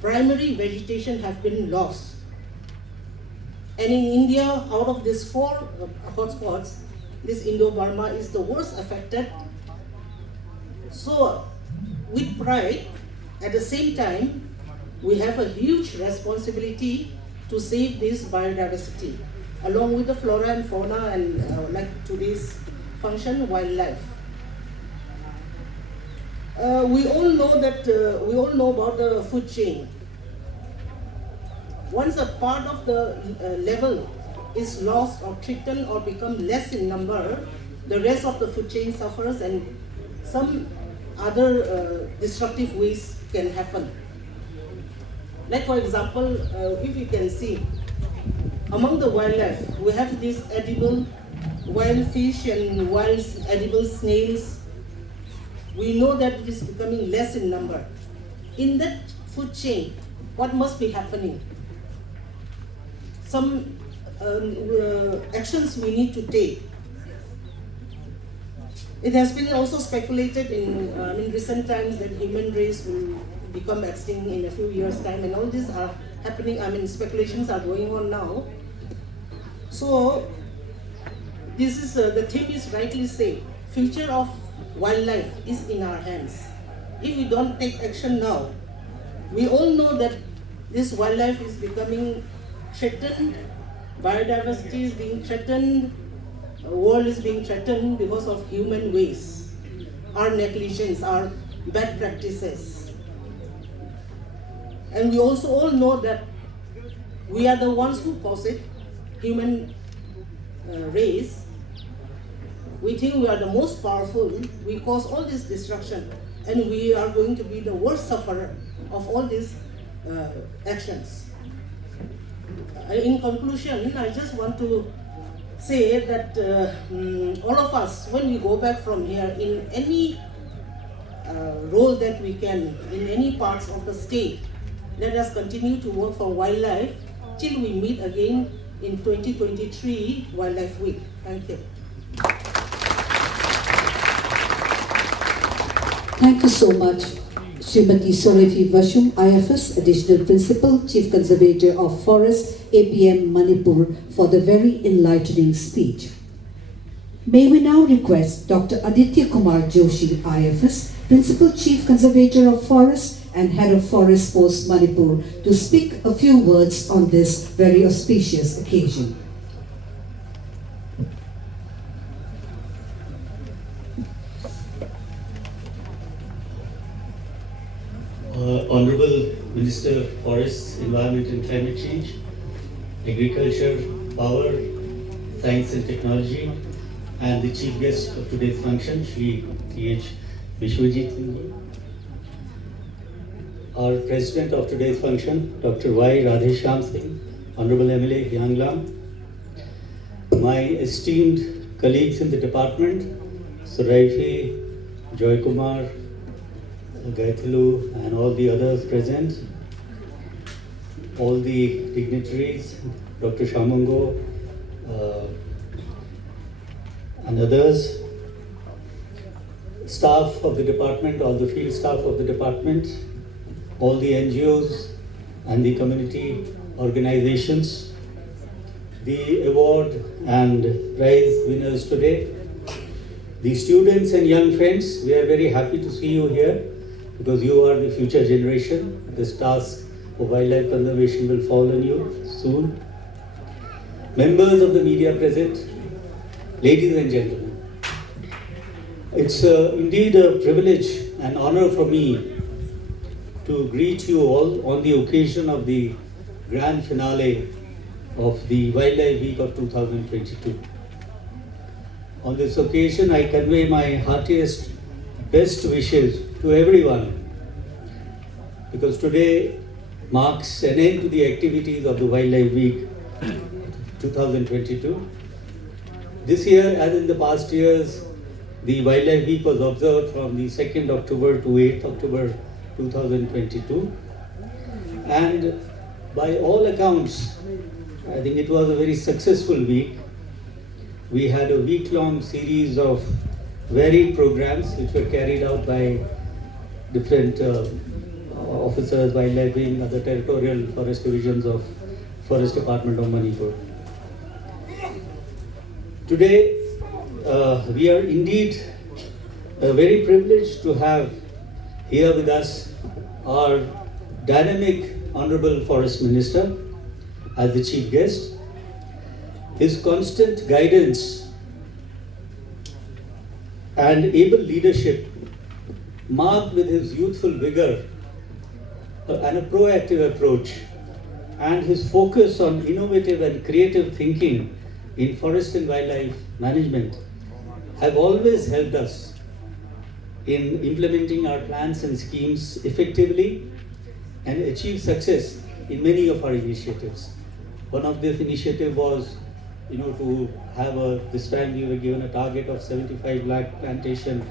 primary vegetation have been lost. And in India, out of these 4 hotspots, this Indo-Burma is the worst affected. So, with pride, at the same time, we have a huge responsibility to save this biodiversity, along with the flora and fauna and like today's function, wildlife. We all know about the food chain. Once a part of the level is lost or threatened or become less in number, the rest of the food chain suffers, and some other destructive ways can happen. Like for example, if you can see, among the wildlife, we have these edible wild fish and wild edible snails. We know that it is becoming less in number. In that food chain, what must be happening? Some actions we need to take. It has been also speculated in recent times that human race will become extinct in a few years' time, and all these are happening. Speculations are going on now. So this is the theme is rightly said. Future of wildlife is in our hands. If we don't take action now, we all know that this wildlife is becoming threatened, biodiversity is being threatened, the world is being threatened because of human waste, our negligence, our bad practices. And we also all know that we are the ones who cause it, human race. We think we are the most powerful, we cause all this destruction, and we are going to be the worst sufferer of all these actions. In conclusion, I just want to say that all of us, when we go back from here, in any role that we can, in any parts of the state, let us continue to work for wildlife till we meet again in 2023 Wildlife Week. Thank you. Thank you so much, Srimati Sorefi Vashum, IFS, Additional Principal, Chief Conservator of Forest, APM Manipur, for the very enlightening speech. May we now request Dr. Aditya Kumar Joshi, IFS, Principal Chief Conservator of Forest and Head of Forest Post Manipur, to speak a few words on this very auspicious occasion. Honorable Minister of Forests, Environment and Climate Change, Agriculture, Power, Science and Technology, and the Chief Guest of today's function, Shri T.H. Vishwajit. Our President of today's function, Dr. Y. Radhesham Singh, Honorable MLA Yanglam, my esteemed colleagues in the department, Suraifi, Joy Kumar, Gaitulu, and all the others present, all the dignitaries, Dr. Shamungo, and others, staff of the department, all the field staff of the department, all the NGOs, and the community organizations, the award and prize winners today, the students and young friends. We are very happy to see you here because you are the future generation. This task of wildlife conservation will fall on you soon. Members of the media present, ladies and gentlemen, it's indeed a privilege and honor for me to greet you all on the occasion of the grand finale of the Wildlife Week of 2022. On this occasion, I convey my heartiest best wishes to everyone, because today marks an end to the activities of the Wildlife Week 2022. This year, as in the past years, the Wildlife Week was observed from the 2nd October to 8th October 2022. And by all accounts, I think it was a very successful week. We had a week-long series of varied programs which were carried out by different officers, wildlife wing, other territorial forest divisions of Forest Department of Manipur. Today, we are indeed very privileged to have here with us our dynamic Honorable Forest Minister as the chief guest. His constant guidance and able leadership, marked with his youthful vigor and a proactive approach, and his focus on innovative and creative thinking in forest and wildlife management, have always helped us in implementing our plans and schemes effectively and achieve success in many of our initiatives. One of this initiative was, to have this time we were given a target of 75 lakh plantation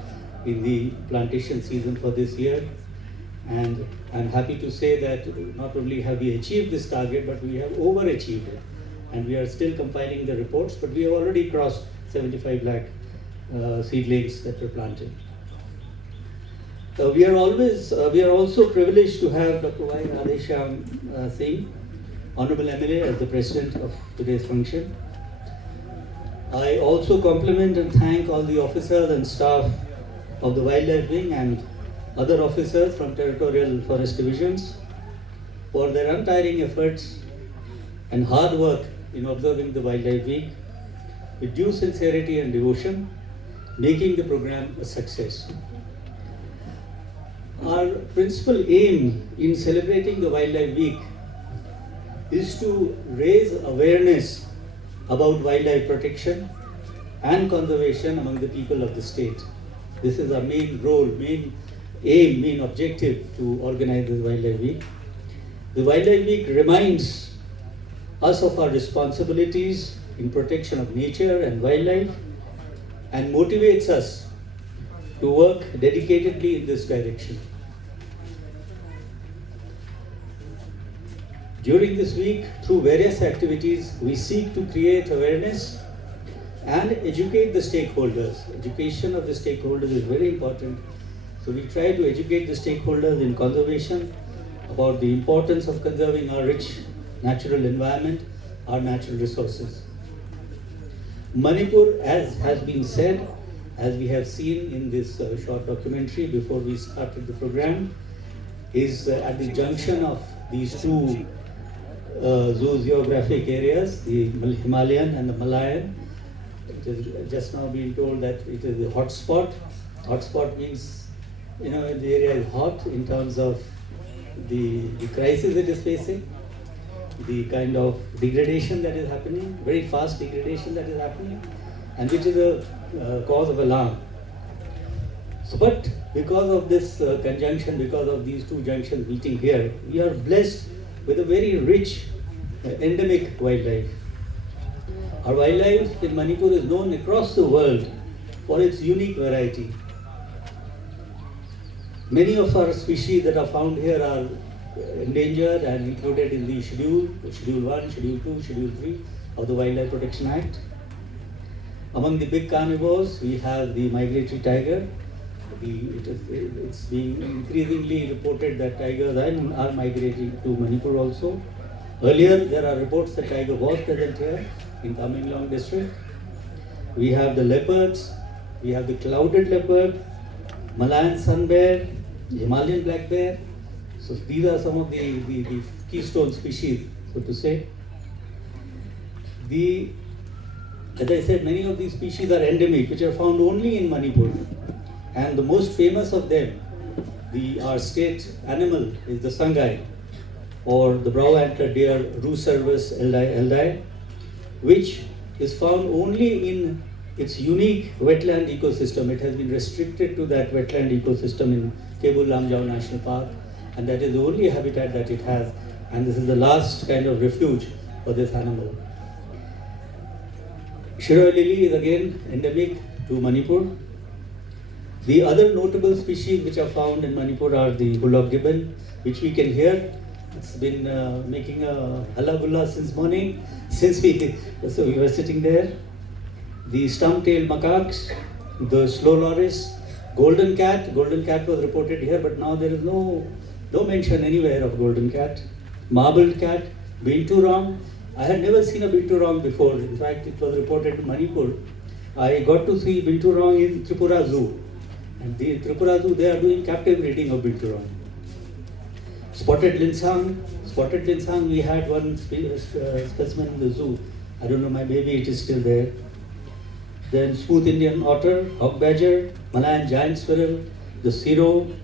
in the plantation season for this year. And I'm happy to say that not only have we achieved this target, but we have overachieved it. And we are still compiling the reports, but we have already crossed 75 lakh seedlings that were planted. We are also privileged to have Dr. Y. Radhesham Singh, Honorable MLA, as the president of today's function. I also compliment and thank all the officers and staff of the Wildlife Wing and other officers from territorial forest divisions for their untiring efforts and hard work in observing the Wildlife Week with due sincerity and devotion, making the program a success. Our principal aim in celebrating the Wildlife Week is to raise awareness about wildlife protection and conservation among the people of the state. This is our main role, main aim, main objective to organize this Wildlife Week. The Wildlife Week reminds us of our responsibilities in protection of nature and wildlife and motivates us to work dedicatedly in this direction. During this week, through various activities, we seek to create awareness and educate the stakeholders. Education of the stakeholders is very important. So we try to educate the stakeholders in conservation about the importance of conserving our rich natural environment, our natural resources. Manipur, as has been said, as we have seen in this short documentary before we started the program, is at the junction of these two zoogeographic areas, the Himalayan and the Malayan. It is just now being told that it is a hot spot. Hot spot means, the area is hot in terms of the crisis it is facing, the kind of degradation that is happening, very fast degradation that is happening, and which is a cause of alarm. So, but because of this conjunction, because of these two junctions meeting here, we are blessed with a very rich endemic wildlife. Our wildlife in Manipur is known across the world for its unique variety. Many of our species that are found here are endangered and included in the Schedule 1, Schedule 2, Schedule 3 of the Wildlife Protection Act. Among the big carnivores, we have the migratory tiger, It's being increasingly reported that tigers are migrating to Manipur also. Earlier, there are reports that tiger was present here in Tamenglong district. We have the leopards, we have the clouded leopard, Malayan sun bear, Himalayan black bear. So these are some of the keystone species, so to say. As I said, many of these species are endemic, which are found only in Manipur. And the most famous of them, our state animal, is the sangai, or the brow-antlered deer, Rucervus eldi, which is found only in its unique wetland ecosystem. It has been restricted to that wetland ecosystem in Kebul Lamjau National Park, and that is the only habitat that it has, and this is the last kind of refuge for this animal. Shiroi lily is again endemic to Manipur. The other notable species which are found in Manipur are the bullock gibbon, which we can hear. It's been making a halagulla since morning, so we were sitting there. The stump-tailed macaques, the slow loris, golden cat. Golden cat was reported here, but now there is no mention anywhere of golden cat. Marbled cat, binturong. I had never seen a binturong before. In fact, it was reported in Manipur. I got to see binturong in Tripura Zoo. And the Tripura Zoo, they are doing captive breeding of binturong. Spotted linsang, we had one specimen in the zoo. I don't know, maybe it is still there. Then smooth Indian otter, hawk badger, Malayan giant squirrel, the siro.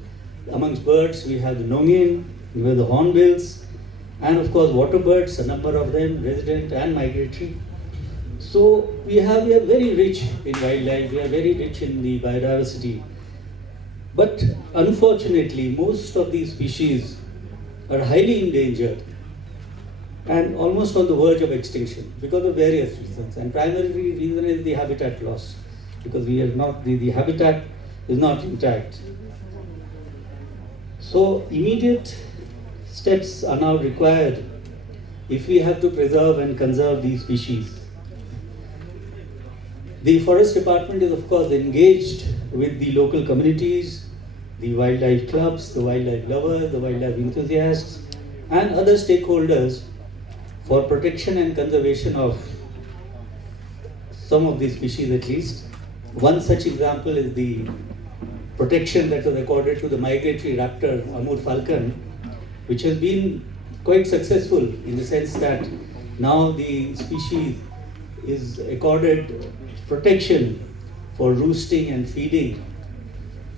Amongst birds, we have the nongin, we have the hornbills, and of course water birds, a number of them, resident and migratory. So we are very rich in wildlife, we are very rich in the biodiversity. But unfortunately, most of these species are highly endangered and almost on the verge of extinction because of various reasons. And primary reason is the habitat loss, because we are not, the habitat is not intact. So immediate steps are now required if we have to preserve and conserve these species. The Forest Department is of course engaged with the local communities, the wildlife clubs, the wildlife lovers, the wildlife enthusiasts, and other stakeholders for protection and conservation of some of these species at least. One such example is the protection that was accorded to the migratory raptor, Amur falcon, which has been quite successful in the sense that now the species is accorded protection for roosting and feeding,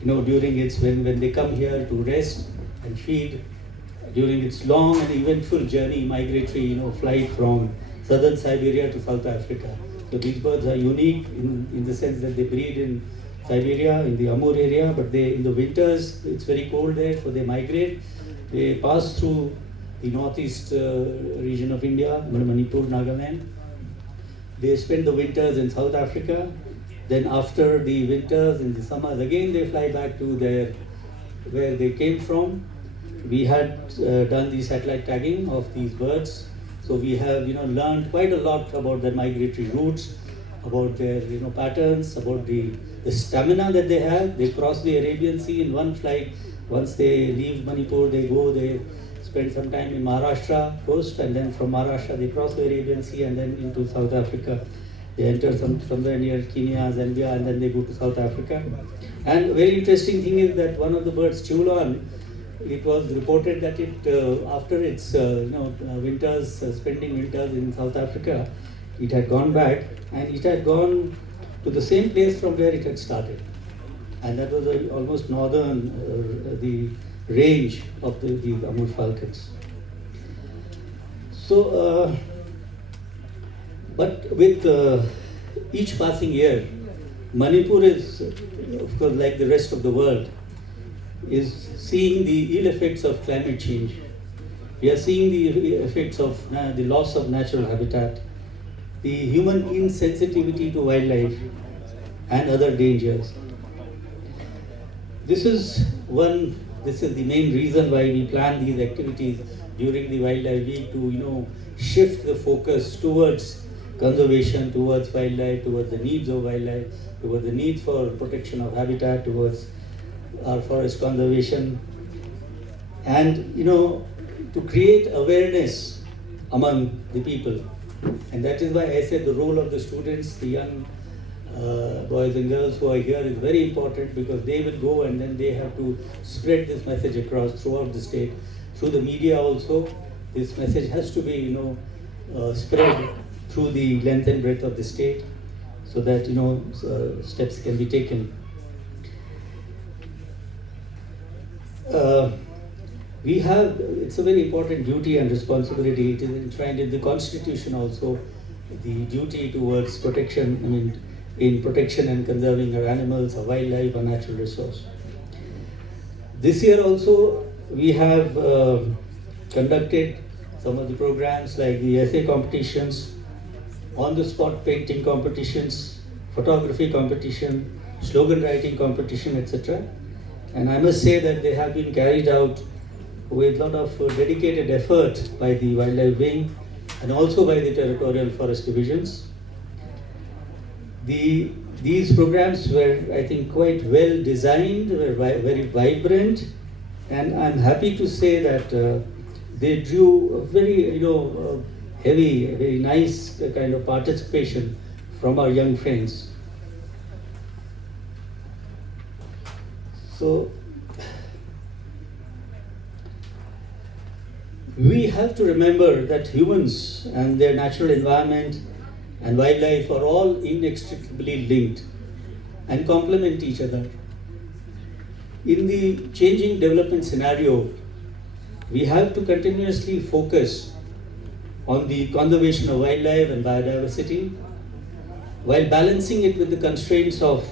during when they come here to rest and feed during its long and eventful journey, migratory, flight from southern Siberia to South Africa. So these birds are unique in the sense that they breed in Siberia, in the Amur area, but in the winters, it's very cold there, so they migrate. They pass through the northeast region of India, Manipur, Nagaland. They spend the winters in South Africa. Then after the winters, in the summers, again they fly back to where they came from. We had done the satellite tagging of these birds. So we have learned quite a lot about their migratory routes, about their patterns, about the stamina that they have. They cross the Arabian Sea in one flight. Once they leave Manipur, they spend some time in Maharashtra coast, and then from Maharashtra they cross the Arabian Sea and then into South Africa. They enter somewhere near Kenya, Zambia, and then they go to South Africa. And a very interesting thing is that one of the birds, Chulon, it was reported that after its spending winters in South Africa, it had gone back and it had gone to the same place from where it had started. And that was almost northern, the range of the Amur falcons. So, but with each passing year, Manipur is, of course, like the rest of the world, is seeing the ill effects of climate change. We are seeing the effects of the loss of natural habitat, the human insensitivity to wildlife, and other dangers. This is the main reason why we plan these activities during the Wildlife Week, to shift the focus towards conservation, towards wildlife, towards the needs of wildlife, towards the need for protection of habitat, towards our forest conservation, and to create awareness among the people. And that is why I said the role of the students, the young boys and girls who are here is very important, because they will go and then they have to spread this message across throughout the state, through the media also. This message has to be spread through the length and breadth of the state, so that steps can be taken. It's a very important duty and responsibility. It is enshrined in the Constitution also, the duty towards protection, in protection and conserving our animals, our wildlife, our natural resource. This year also, we have conducted some of the programs like the essay competitions, on-the-spot painting competitions, photography competition, slogan writing competition, etc. And I must say that they have been carried out with a lot of dedicated effort by the Wildlife Wing and also by the Territorial Forest Divisions. These programs were, I think, quite well designed, were very vibrant, and I'm happy to say that they drew a very, heavy, very nice kind of participation from our young friends. So, we have to remember that humans and their natural environment and wildlife are all inextricably linked and complement each other. In the changing development scenario, we have to continuously focus on the conservation of wildlife and biodiversity, while balancing it with the constraints of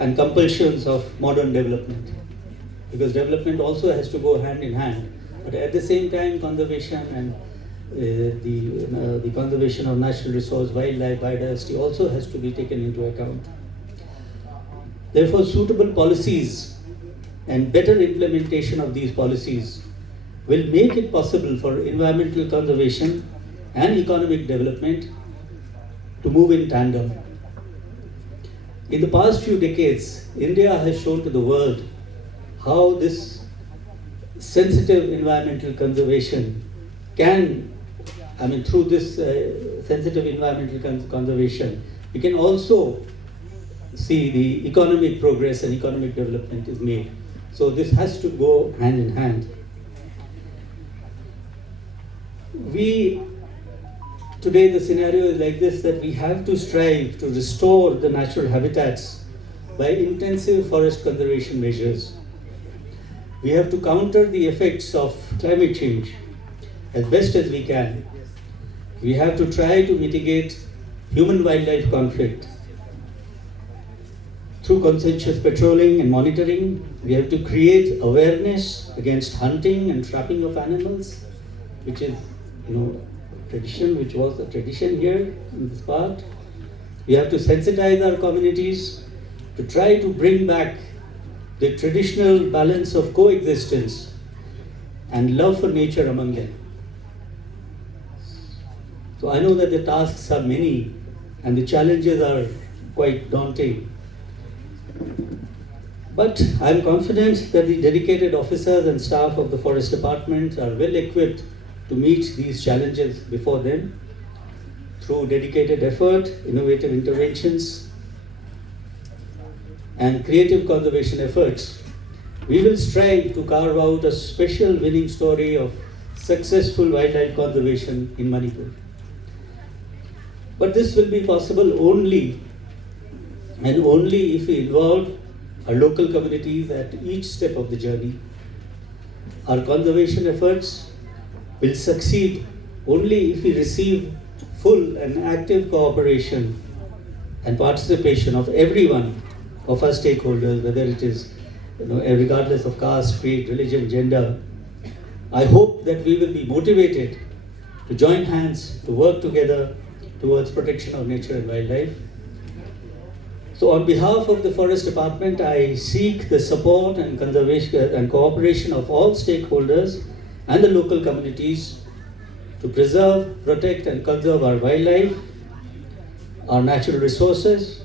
and compulsions of modern development. Because development also has to go hand in hand. But at the same time, conservation and the conservation of natural resource, wildlife, biodiversity also has to be taken into account. Therefore, suitable policies and better implementation of these policies will make it possible for environmental conservation and economic development to move in tandem. In the past few decades, India has shown to the world how this sensitive environmental conservation can, through this sensitive environmental conservation, we can also see the economic progress and economic development is made. So this has to go hand in hand. Today the scenario is like this, that we have to strive to restore the natural habitats by intensive forest conservation measures. We have to counter the effects of climate change as best as we can. We have to try to mitigate human-wildlife conflict. Through conscientious patrolling and monitoring, we have to create awareness against hunting and trapping of animals, which is, tradition, which was a tradition here in this part. We have to sensitize our communities to try to bring back the traditional balance of coexistence and love for nature among them. So I know that the tasks are many and the challenges are quite daunting. But I am confident that the dedicated officers and staff of the Forest Department are well equipped to meet these challenges before them through dedicated effort, innovative interventions, and creative conservation efforts. We will strive to carve out a special winning story of successful wildlife conservation in Manipur. But this will be possible only if we involve our local communities at each step of the journey. Our conservation efforts will succeed only if we receive full and active cooperation and participation of everyone of our stakeholders, whether it is, regardless of caste, creed, religion, gender. I hope that we will be motivated to join hands, to work together towards protection of nature and wildlife. So on behalf of the Forest Department, I seek the support and conservation and cooperation of all stakeholders and the local communities to preserve, protect and conserve our wildlife, our natural resources,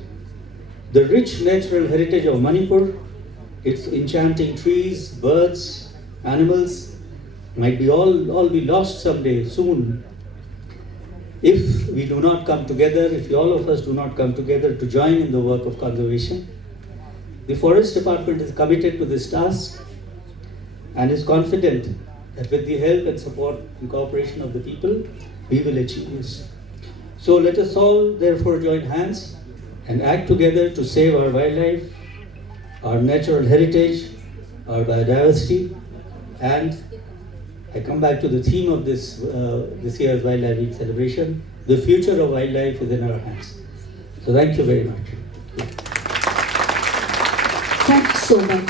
the rich natural heritage of Manipur, its enchanting trees, birds, animals might be all be lost someday, soon. If we do not come together, if all of us do not come together to join in the work of conservation, the Forest Department is committed to this task and is confident that with the help and support and cooperation of the people, we will achieve this. So let us all therefore join hands and act together to save our wildlife, our natural heritage, our biodiversity, and I come back to the theme of this year's Wildlife Week celebration. The future of wildlife is in our hands. So thank you very much. Thanks so much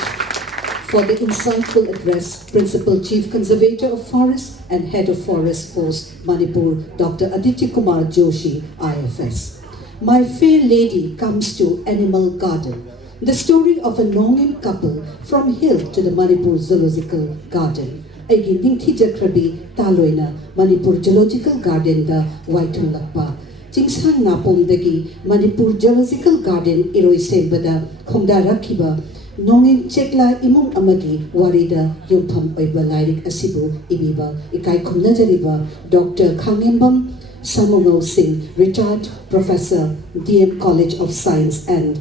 for the insightful address, Principal Chief Conservator of Forests and Head of Forest Force, Manipur, Dr. Aditya Kumar Joshi, IFS. My fair lady comes to Animal Garden, the story of a longing couple from hill to the Manipur Zoological Garden. Aigi ningthi jakrabi taloina Manipur Zoological Garden da waithun lakpa. Chingsang napom dagi Manipur Zoological Garden iroi sembada khongda rakhiba nongin chekla imung amagi warida yumpham oiba lairik asibu imiba ikai khumna jariba Dr. Khangembam Samungau Singh, retired Professor, DM College of Science and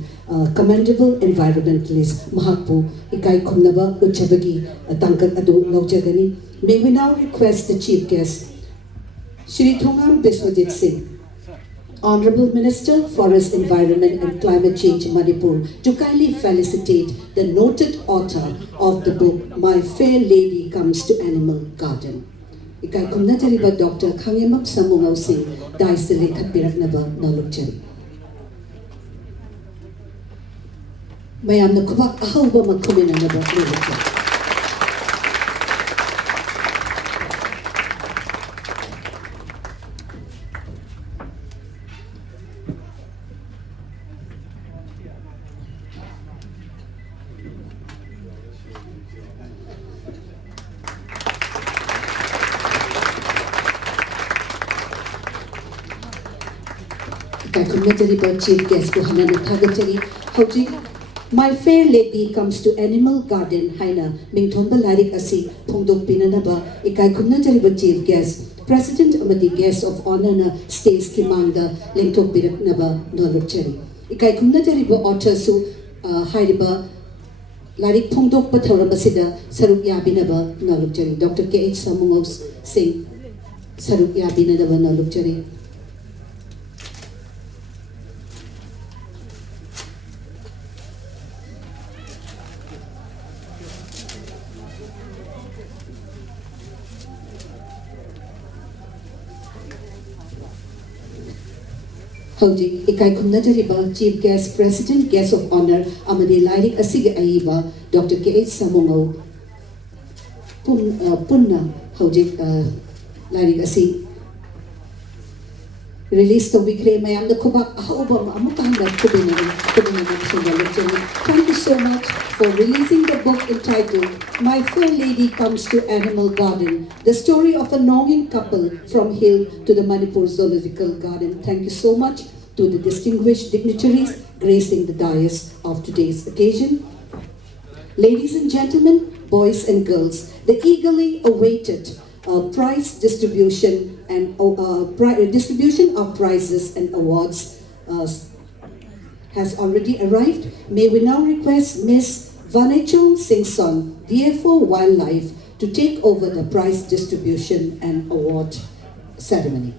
commendable environmentalist Mahakpu Ikai Khumnaba Uchabagi Tangkat Adu Laujagani. May we now request the Chief Guest, Shri Thongam Biswajit Singh, Honorable Minister, Forest, Environment and Climate Change, Manipur, to kindly felicitate the noted author of the book, My Fair Lady Comes to Animal Garden. Ikai Khumna Jariba Dr. Khangembam Samungau Singh, Daisili Katpiraknaba Nalukchari. Mayam na kubak ahawba magkuminanaba Nalukchari. Chief Guest My Fair Lady Comes to Animal Garden Haina Mingthonba Larik Asi Pongdok Pinanaba Ikai Khumna Jariba Chief Guest President Amadi Guest of Honor na States Kimangda Lingtok Biraknaba Nalukchari Ikai Khumna Jariba Author Su Hairiba Larik Pongdok Pathaurabasida Saruk Yabinaba Nalukchari Dr. K.H. Samungau Singh Saruk Yabinaba Nalukchari. Hojik Ikai Khumna Jariba Chief Guest President Guest of Honor Amadi Lairik Asig Aiba Dr. K.H. Samungau Punna Hojik Lairik Asig release to Bikre Mayam the Kubak Ahobam Amutanga Thank you so much for releasing the book entitled My Fair Lady Comes to Animal Garden, the story of a longing couple from hill to the Manipur Zoological Garden. Thank you so much to the distinguished dignitaries gracing the dais of today's occasion. Ladies and gentlemen, boys and girls, the eagerly awaited prize distribution and distribution of prizes and awards has already arrived. May we now request Ms. Vanechong Singson, DFO Wildlife, to take over the prize distribution and award ceremony.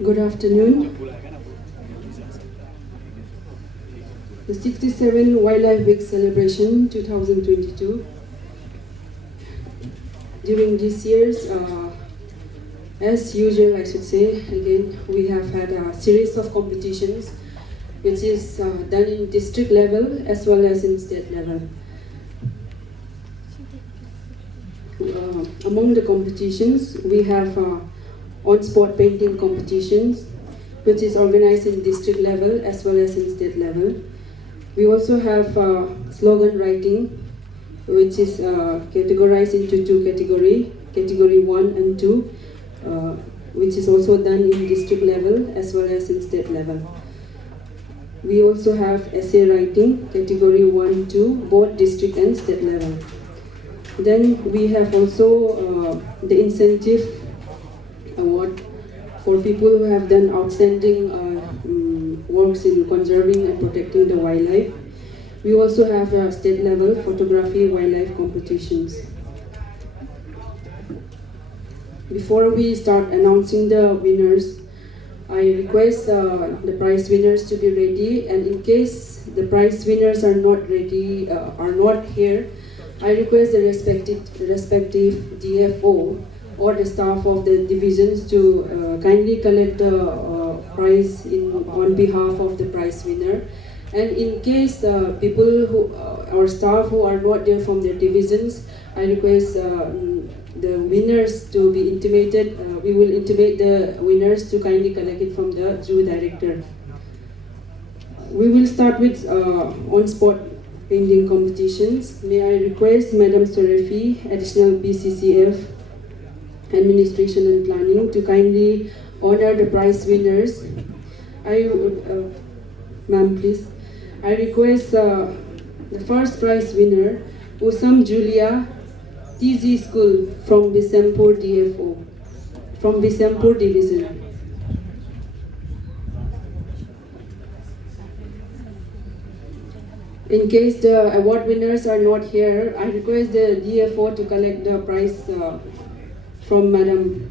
Good afternoon. The 67 Wildlife Week celebration 2022. During this year's, as usual I should say, again, we have had a series of competitions which is done in district level as well as in state level. Among the competitions, we have on-spot painting competitions, which is organized in district level as well as in state level. We also have slogan writing, which is categorized into two categories, category 1 and 2, which is also done in district level as well as in state level. We also have essay writing, category 1, 2, both district and state level. Then we have also the incentive award for people who have done outstanding works in conserving and protecting the wildlife. We also have state level photography wildlife competitions. Before we start announcing the winners, I request the prize winners to be ready, and in case the prize winners are not ready, are not here, I request the respective DFO or the staff of the divisions to kindly collect the prize on behalf of the prize winner. And in case people who or staff who are not there from their divisions, I request the winners to be intimated. We will intimate the winners to kindly collect it from the zoo director. We will start with on-spot painting competitions. May I request Madam Sorefi, Additional BCCF, Administration and Planning, to kindly honor the prize winners. Ma'am, please. I request the first prize winner, Usam Julia, TZ School from Bisampur DFO, from Bisampur Division. In case the award winners are not here, I request the DFO to collect the prize from Madam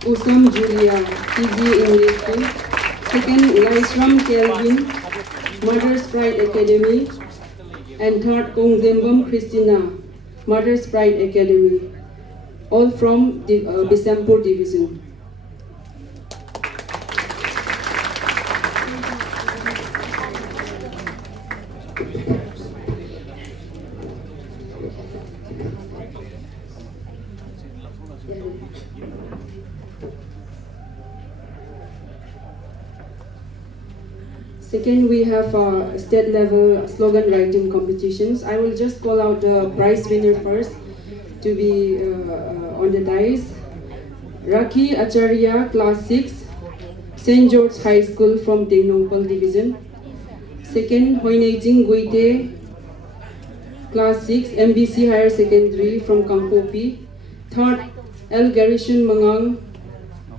Usam Julia, TG English School. Second, Laisram Kelvin, Mother's Pride Academy. And third, Kongzembam Christina, Mother's Pride Academy. All from Bisampur Division. Second, we have state level slogan writing competitions. I will just call out the prize winner first to be on the dice. Rakhi Acharya, Class 6, St. George High School from Tengnongpal Division. Second, Hoinejing Guite, Class 6, MBC Higher Secondary from Kangpopi. Third, L. Garrison Mangang,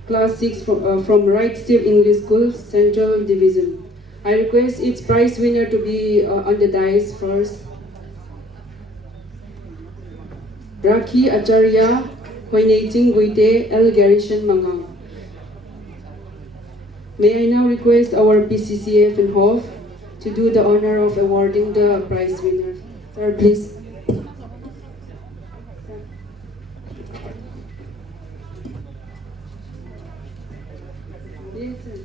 Class 6 from Right Step English School, Central Division. I request each prize winner to be on the dice first. Rakhi Acharya, Hoinejing Guite, L. Garrison Mangang. May I now request our PCCF and HOF to do the honor of awarding the prize winner. Sir, please. Yes, sir.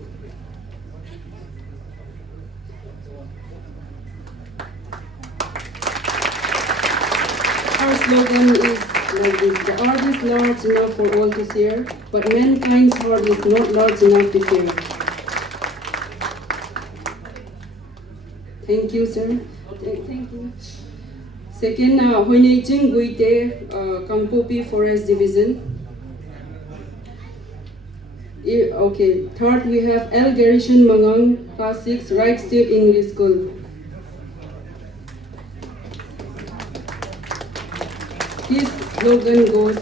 Our slogan is like this: the earth is large enough for all to share, but mankind's heart is not large enough to share. Thank you, sir. Thank you. Second, Hoinejing Guite, Kangpopi Forest Division. Okay. Third, we have L. Garrison Mangang, Class 6, Right Step English School. This slogan goes: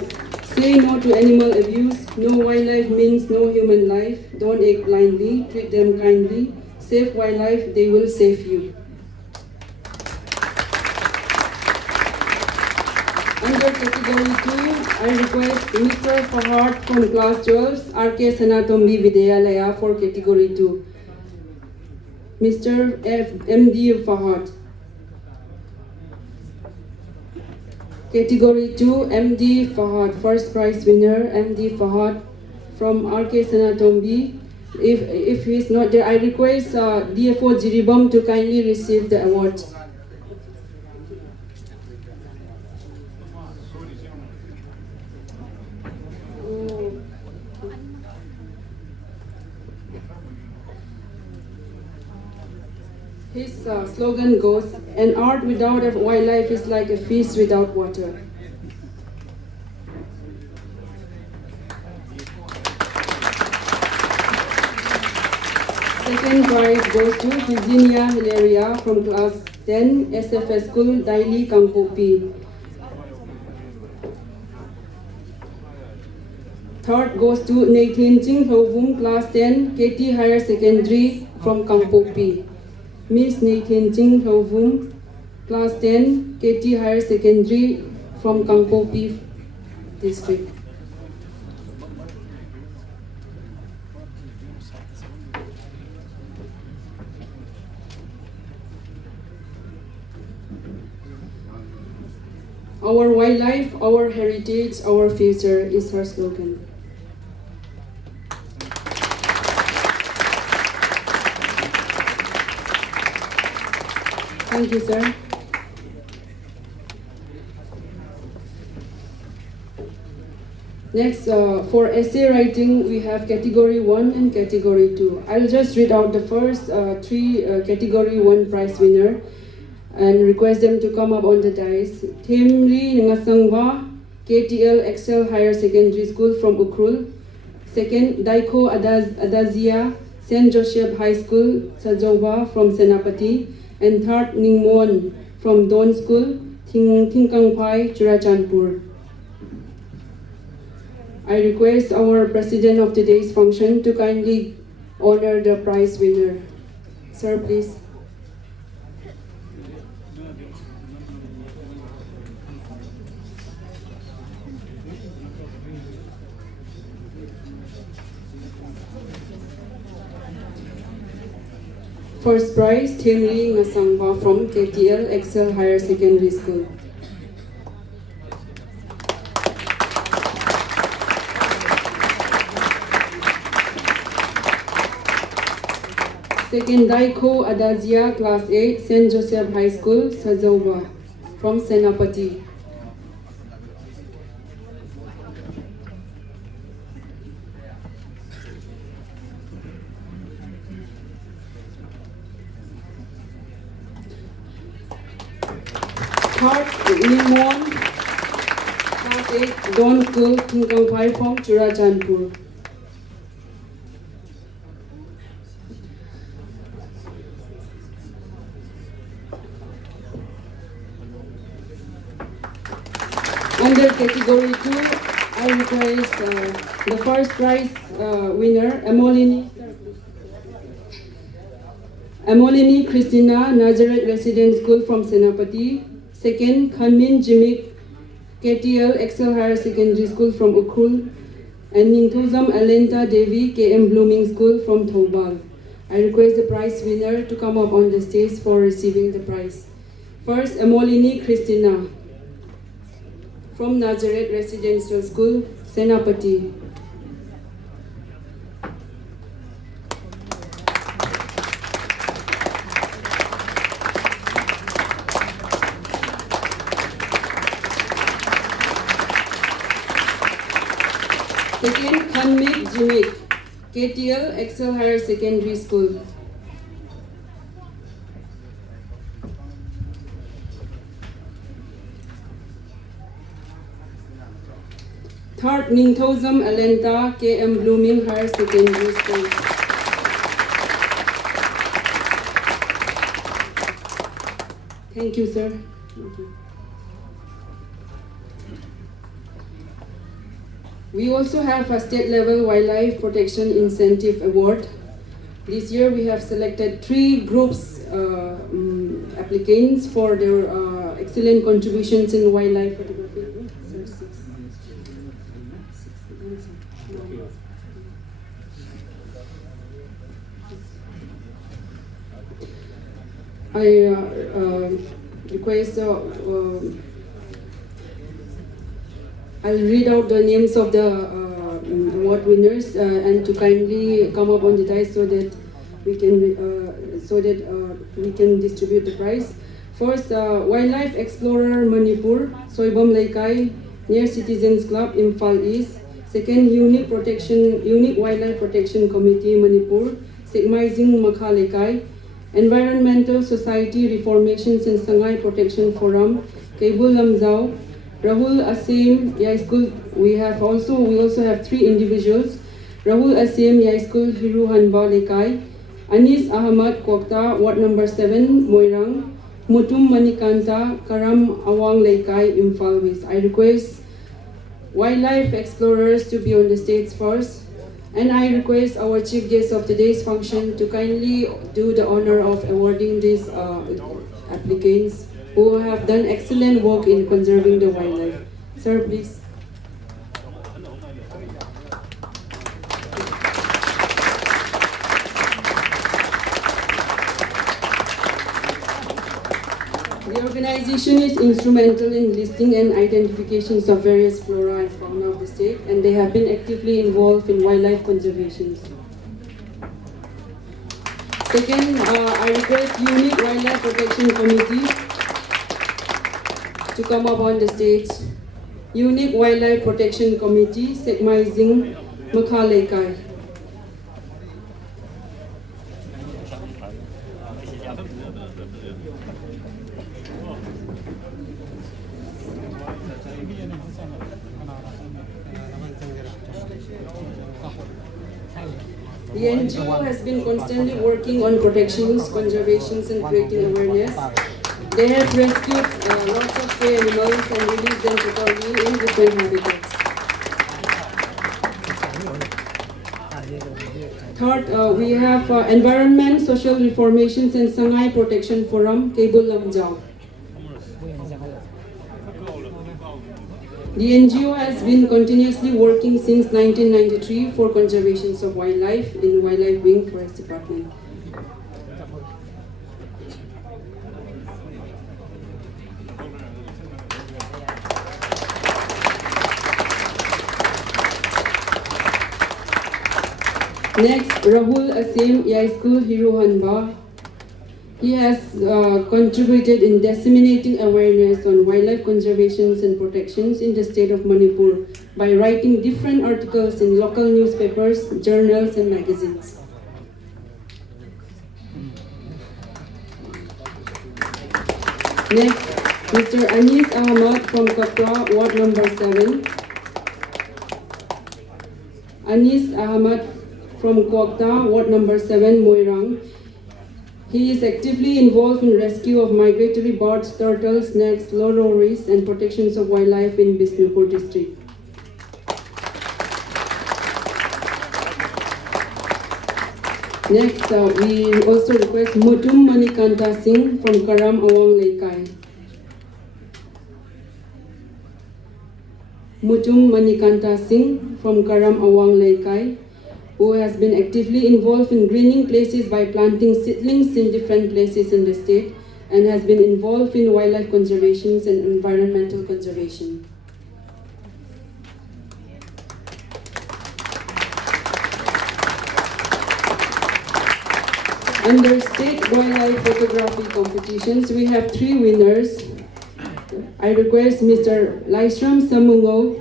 say no to animal abuse, no wildlife means no human life, don't act blindly, treat them kindly, save wildlife, they will save you. Under category 2, I request Mr. Fahad from class 12, RK Sanatombi Vidyalaya for category 2. Mr. MD Fahad. Category 2, MD Fahad, first prize winner, MD Fahad from RK Sanatombi. If he is not there, I request DFO Jiribam to kindly receive the award. His slogan goes, "An art without a wildlife is like a fish without water." Second prize goes to Virginia Hilaria from class 10 SFS School, Daily, Kangpopi. Third goes to Nathan Ching Hovum, class 10 KT Higher Secondary from Kangpopi. Miss Nathan Ching Hovum, class 10 KT Higher Secondary from Kangpopi district. Our wildlife, our heritage, our future is her slogan. Thank you, sir. Next, for essay writing, we have category 1 and category 2. I'll just read out the first three category 1 prize winner and request them to come up on the dais. Themri Ngasangwa, KTL Excel Higher Secondary School from Ukrul. Second, Daiko Adazia, St. Joseph High School, Sajoba from Senapati. And third, Ningmon from Don School, Tingkangpai, Churachandpur. I request our president of today's function to kindly honor the prize winner. Sir, please. First prize, Themri Ngasangwa from KTL Excel Higher Secondary School. Second, Daiko Adazia, Class 8, St. Joseph High School, Sajoba, from Senapati. Third, Nimon, Class 8, Don School, Tingkangpai, from Churachandpur. Under category 2, I request the first prize winner, Amolini Christina, Nazareth Resident School from Senapati. Second, Khanmin Jimik, KTL Excel Higher Secondary School from Ukrul. And Ningthuzam Alenta Devi, KM Blooming School from Thobal. I request the prize winner to come up on the stage for receiving the prize. First, Amolini Christina, from Nazareth Residential School, Senapati. Second, Khanmik Jimik, KTL Excel Higher Secondary School. Third, Ningthozam Alenta, KM Blooming Higher Secondary School. Thank you, sir. Thank you. We also have a state level Wildlife Protection Incentive Award. This year we have selected 3 groups applicants for their excellent contributions in wildlife photography. I request I'll read out the names of the award winners and to kindly come up on the dais so that we can distribute the prize. First, Wildlife Explorer Manipur, Soibom Laikai, near Citizens Club, Imphal East. Second, Unique Wildlife Protection Committee Manipur, Sekmaizing Makha Laikai. Environmental Society Reformations in Sangai Protection Forum, Kabul Lamzao, Rahul Asim Yai School. We also have 3 individuals: Rahul Asim Yai School, Hiru Hanba Lekai, Anis Ahmad Kokta, Ward number 7, Moirang, Mutum Manikanta, Karam Awang Lekai, Imphal West. I request wildlife explorers to be on the stage first. And I request our chief guest of today's function to kindly do the honor of awarding these applicants who have done excellent work in conserving the wildlife. Sir, please. The organization is instrumental in listing and identifications of various flora and fauna of the state, and they have been actively involved in wildlife conservation. Second, I request Unique Wildlife Protection Committee to come up on the stage. Unique Wildlife Protection Committee, Sekmaizing Makhalekai. The NGO has been constantly working on protections, conservations, and creating awareness. They have rescued lots of stray animals and released them totally in different habitats. Third, we have Environment, Social Reformations, and Sangai Protection Forum, Kabul Lamjao. The NGO has been continuously working since 1993 for conservation of wildlife in Wildlife Wing Forest Department. Next, Rahul Asim Yai School, Hiru Hanba. He has contributed in disseminating awareness on wildlife conservations and protections in the state of Manipur by writing different articles in local newspapers, journals, and magazines. Next, Mr. Anis Ahmad from Kapra, Ward number 7. Anis Ahmad from Kwakta, Ward number 7, Moirang. He is actively involved in rescue of migratory birds, turtles, snakes, lorries, and protections of wildlife in Bisnupur district. Next, we also request Mutum Manikanta Singh from Karam Awang Lekai. Mutum Manikanta Singh from Karam Awang Lekai, who has been actively involved in greening places by planting seedlings in different places in the state and has been involved in wildlife conservation and environmental conservation. Under state wildlife photography competitions, we have 3 winners. I request Mr. Laisram Samungo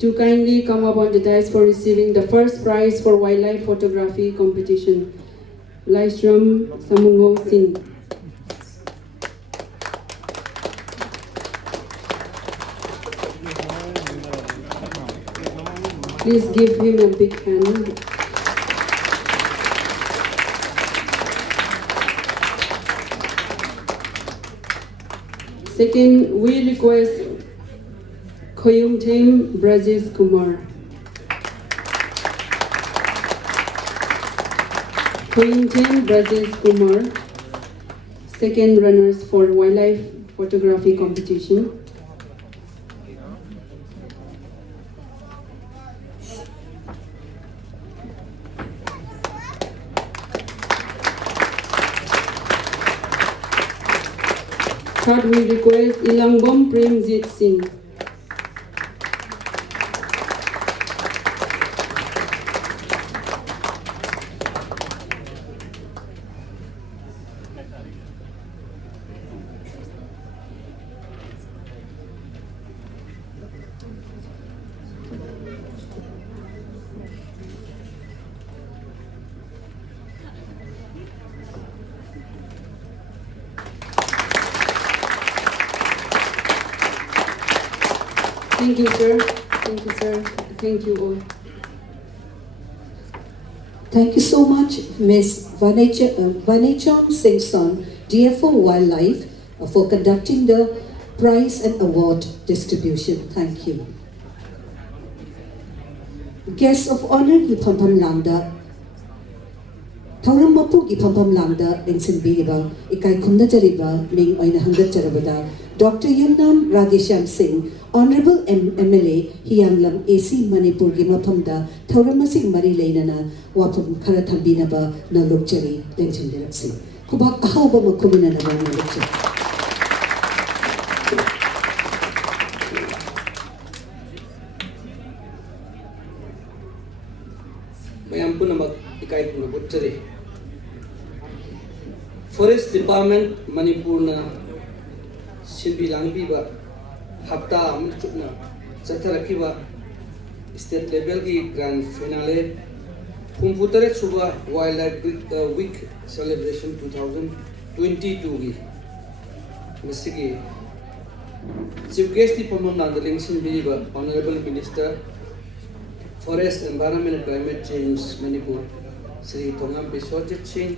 to kindly come up on the dais for receiving the first prize for wildlife photography competition. Laisram Samungo Singh. Please give him a big hand. Second, we request Koyumtem Brazis Kumar. Koyumtem Brazis Kumar, second runners for wildlife photography competition. Third, we request Ilangbom Premjit Singh. Thank you, sir. Thank you, sir. Thank you all. Thank you so much, Ms. Vanechon Singson, DFO Wildlife, for conducting the prize and award distribution. Thank you. Guests of honor gi phampam langda Thauram mapu gi phampam langda lengsin biriba ikai khunda jariba ming oina hangat jarabada Dr. Yumnam Radhesham Singh, Honorable MLA, Hiyanglam AC Manipur gi maphamda Thauram masing mari leinana wapam khara thambinaba na lokchari lengsin biraksi. Kubak ahauba makumina na lokchari. Mayam punamak ikai puna butchari. Forest Department Manipur na Sinbi Langbi ba hafta amul chukna chatharaki ba state level ki grand finale Kumputare Suba Wildlife Week celebration 2022 gi masigi chief guest di pamam nandaling Sinbi ba Honorable Minister Forest Environment and Climate Change Manipur Sri Thongam Biswajit Singh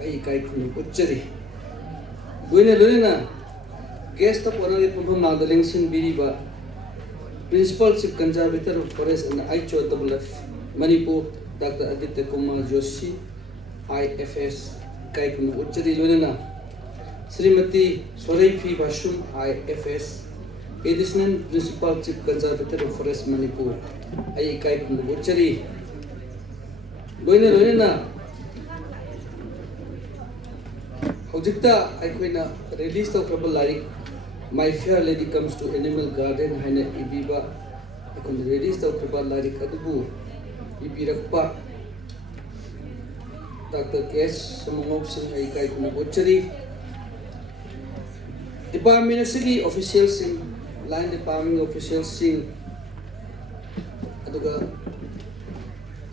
ai kai khunu uchari buine lorena guest of honor pumpham nadaling sin biriba Principal Chief Conservator of Forest and IHOWF Manipur Dr. Aditya Kumar Joshi IFS kai khunu uchari lorena Srimati Soraifi Bashum IFS Additional Principal Chief Conservator of Forest Manipur ai kai khunu uchari lorena Hojikta aikoina release of trouble like My Fair Lady Comes to Animal Garden haina ibiba akon release of trouble like adubu ibirakpa Dr. KS Samangok Singh aikai kuna bochari Department City officials sing line department officials sing aduga